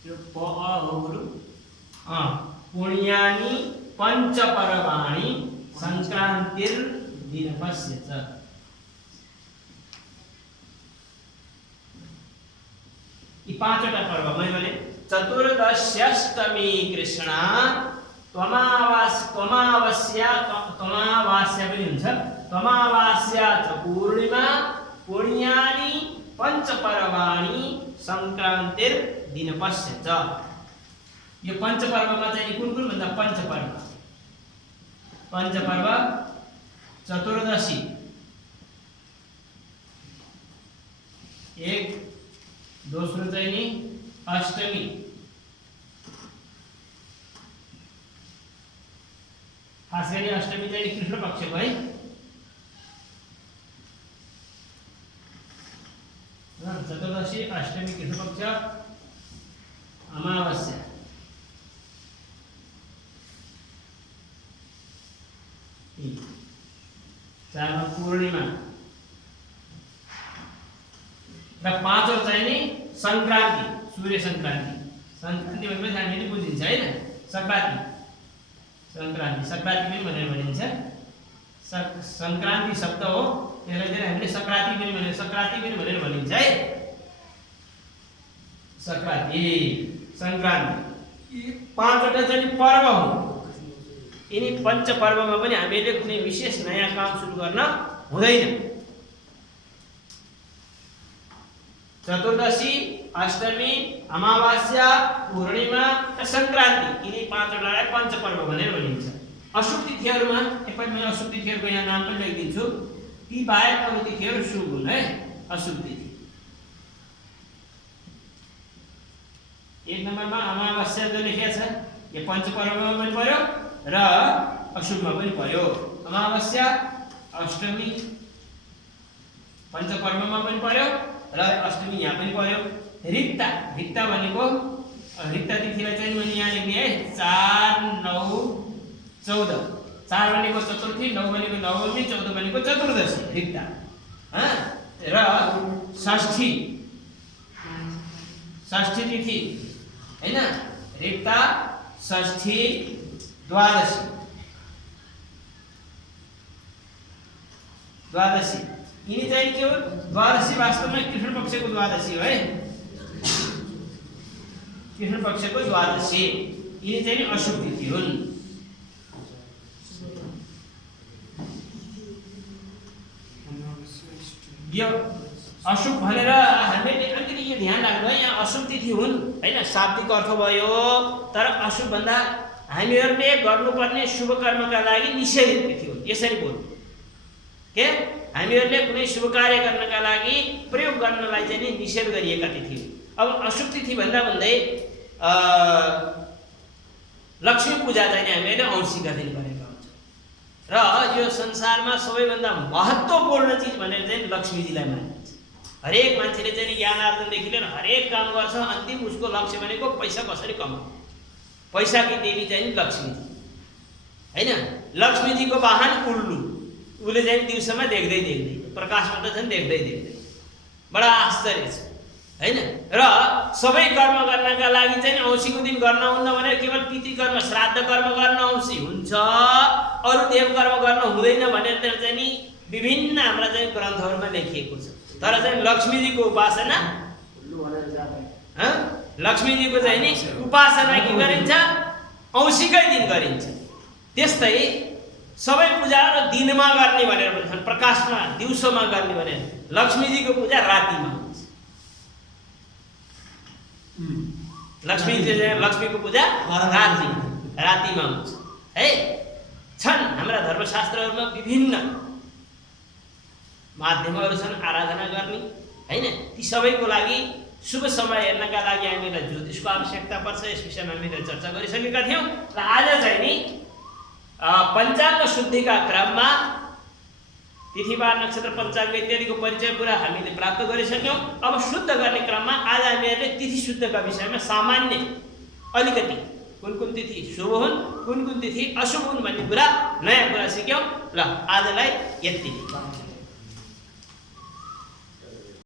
यो प हो गुरु। पुण्यानि पञ्चपर्वाणि संक्रान्तिर्दिनपस्य च। यी पाँचवटा पर्व मैले भने चतुर्दश्यष्टमी कृष्ण त्वमावास्या पनि हुन्छ, त्वमावास्या च पूर्णिमा पुण्यानि पञ्चपर्वाणि संक्रान्तिर्दिनपस्य च। यो पञ्चपर्वमा चाहिँ कुन कुन भन्दा पञ्चपर्व चतुर्दशी एक, दोस्रो चाहिँ नि अष्टमी, खास गरी अष्टमी चाहिँ कृष्ण पक्षको है। चतुर्दशी, अष्टमी कृष्ण पक्ष, अमावस्या, चारमा पूर्णिमा र पाँचौं चाहिँ नि संक्रान्ति, सूर्य संक्रान्ति। संक्रान्ति भनेपछि हामीले बुझिन्छ हैन, संक्रान्ति पनि भनेर भनिन्छ। संक्रान्ति शब्द हो, त्यसलाई चाहिँ हामीले संक्रान्ति पनि भनेर भनिन्छ है। संक्रान्ति यी पाँचवटा चाहिँ पर्व हो। यिनी पञ्चपर्वमा पनि हामीले कुनै विशेष नयाँ काम सुरु गर्न हुँदैन। चतुर्दशी, अष्टमी, अमावास्या, पूर्णिमा र संक्रान्ति यिनी पाँचवटालाई पञ्चपर्व भनेर भनिन्छ। अशुभ तिथिहरूमा एकपल्ट मैले अशुभ तिथिहरूको यहाँ नाम पनि लेखिदिन्छु। ती बाहेक अरू तिथिहरू शुभ हुन् है। अशुभ तिथि एक नम्बरमा अमावस्या जो लेखिएको छ, यो पञ्चपर्वमा पनि पर्यो र अशुभमा पनि पर्यो। अमावस्या, अष्टमी पञ्चपर्वमा पनि पर्यो र अष्टमी यहाँ पनि पर्यो। रिक्ता भनेको रिक्ता तिथिलाई चाहिँ मैले यहाँ लेख्ने है 4, 9, 14। 4 भनेको चतुर्थी, 9 भनेको नवमी, 14 भनेको चतुर्दशी रिक्ता। र षष्ठी तिथि हैन, रिक्ता, षष्ठी, द्वादशी यिनी चाहिँ के हो? द्वादशी वास्तवमा कृष्ण पक्षको द्वादशी हो है। कृष्ण पक्षको द्वादशी यिनी चाहिँ अशुभ तिथि हुन्। यो अशुभ भनेर हामीले अलिकति यो ध्यान राख्नु है। यहाँ अशुभ तिथि हुन् हैन, शाब्दिक अर्थ भयो। तर अशुभ भन्दा हामीहरूले गर्नुपर्ने शुभ कर्मका लागि निषेधित तिथि हुन्। यसरी बोल्नु के हामीहरूले कुनै शुभ कार्य गर्नका लागि प्रयोग गर्नलाई चाहिँ नि निषेध गरिएका तिथि हुन्। अब अशुभ तिथि भन्दै लक्ष्मी पूजा चाहिँ हामीले औँसीका दिन गरेका हुन्छौँ। र यो संसारमा सबैभन्दा महत्त्वपूर्ण चिज भनेर चाहिँ लक्ष्मीजीलाई मानिन्छ। हरेक मान्छेले चाहिँ ज्ञानार्जनदेखि लिएर हरेक काम गर्छ, अन्तिम उसको लक्ष्य भनेको पैसा कसरी कमाउने। पैसाकी देवी चाहिँ लक्ष्मीजी हैन। लक्ष्मीजीको वाहन उल्लु, उसले चाहिँ दिउँसोमा देख्दै प्रकाशमा त झन् देख्दै बडा आश्चर्य छ हैन। र सबै कर्म गर्नका लागि चाहिँ औँसीको दिन गर्न हुन्न भनेर केवल पितृ कर्म श्राद्ध कर्म गर्न औँसी हुन्छ, अरू देव कर्म गर्न हुँदैन भनेर चाहिँ नि विभिन्न हाम्रा चाहिँ ग्रन्थहरूमा लेखिएको छ। तर चाहिँ लक्ष्मीजीको उपासना लक्ष्मीजीको चाहिँ नि उपासना के गरिन्छ? औँसीकै दिन गरिन्छ। त्यस्तै सबै पूजा र दिनमा गर्ने भनेर भन्छन्, प्रकाशमा दिउँसोमा गर्ने भनेर। लक्ष्मीजीको पूजा रातिमा हुन्छ। लक्ष्मीको पूजा रातिमा हुन्छ है। छन् हाम्रा धर्मशास्त्रहरूमा विभिन्न माध्यमहरू छन् आराधना गर्ने हैन। ती सबैको लागि शुभ समय हेर्नका लागि हामीलाई ज्योतिषको आवश्यकता पर्छ। यस विषयमा हामीले चर्चा गरिसकेका थियौँ र आज चाहिँ नि पञ्चाङ्ग शुद्धिका क्रममा तिथिबार नक्षत्र पञ्चाङ्ग इत्यादिको परिचय पुरा हामीले प्राप्त गरिसक्यौँ। अब शुद्ध गर्ने क्रममा आज हामीहरूले तिथि शुद्धका विषयमा सामान्य अलिकति कुन कुन तिथि शुभ हुन्, कुन कुन तिथि अशुभ हुन् भन्ने कुरा, नयाँ कुरा सिक्यौँ। ल आजलाई यति।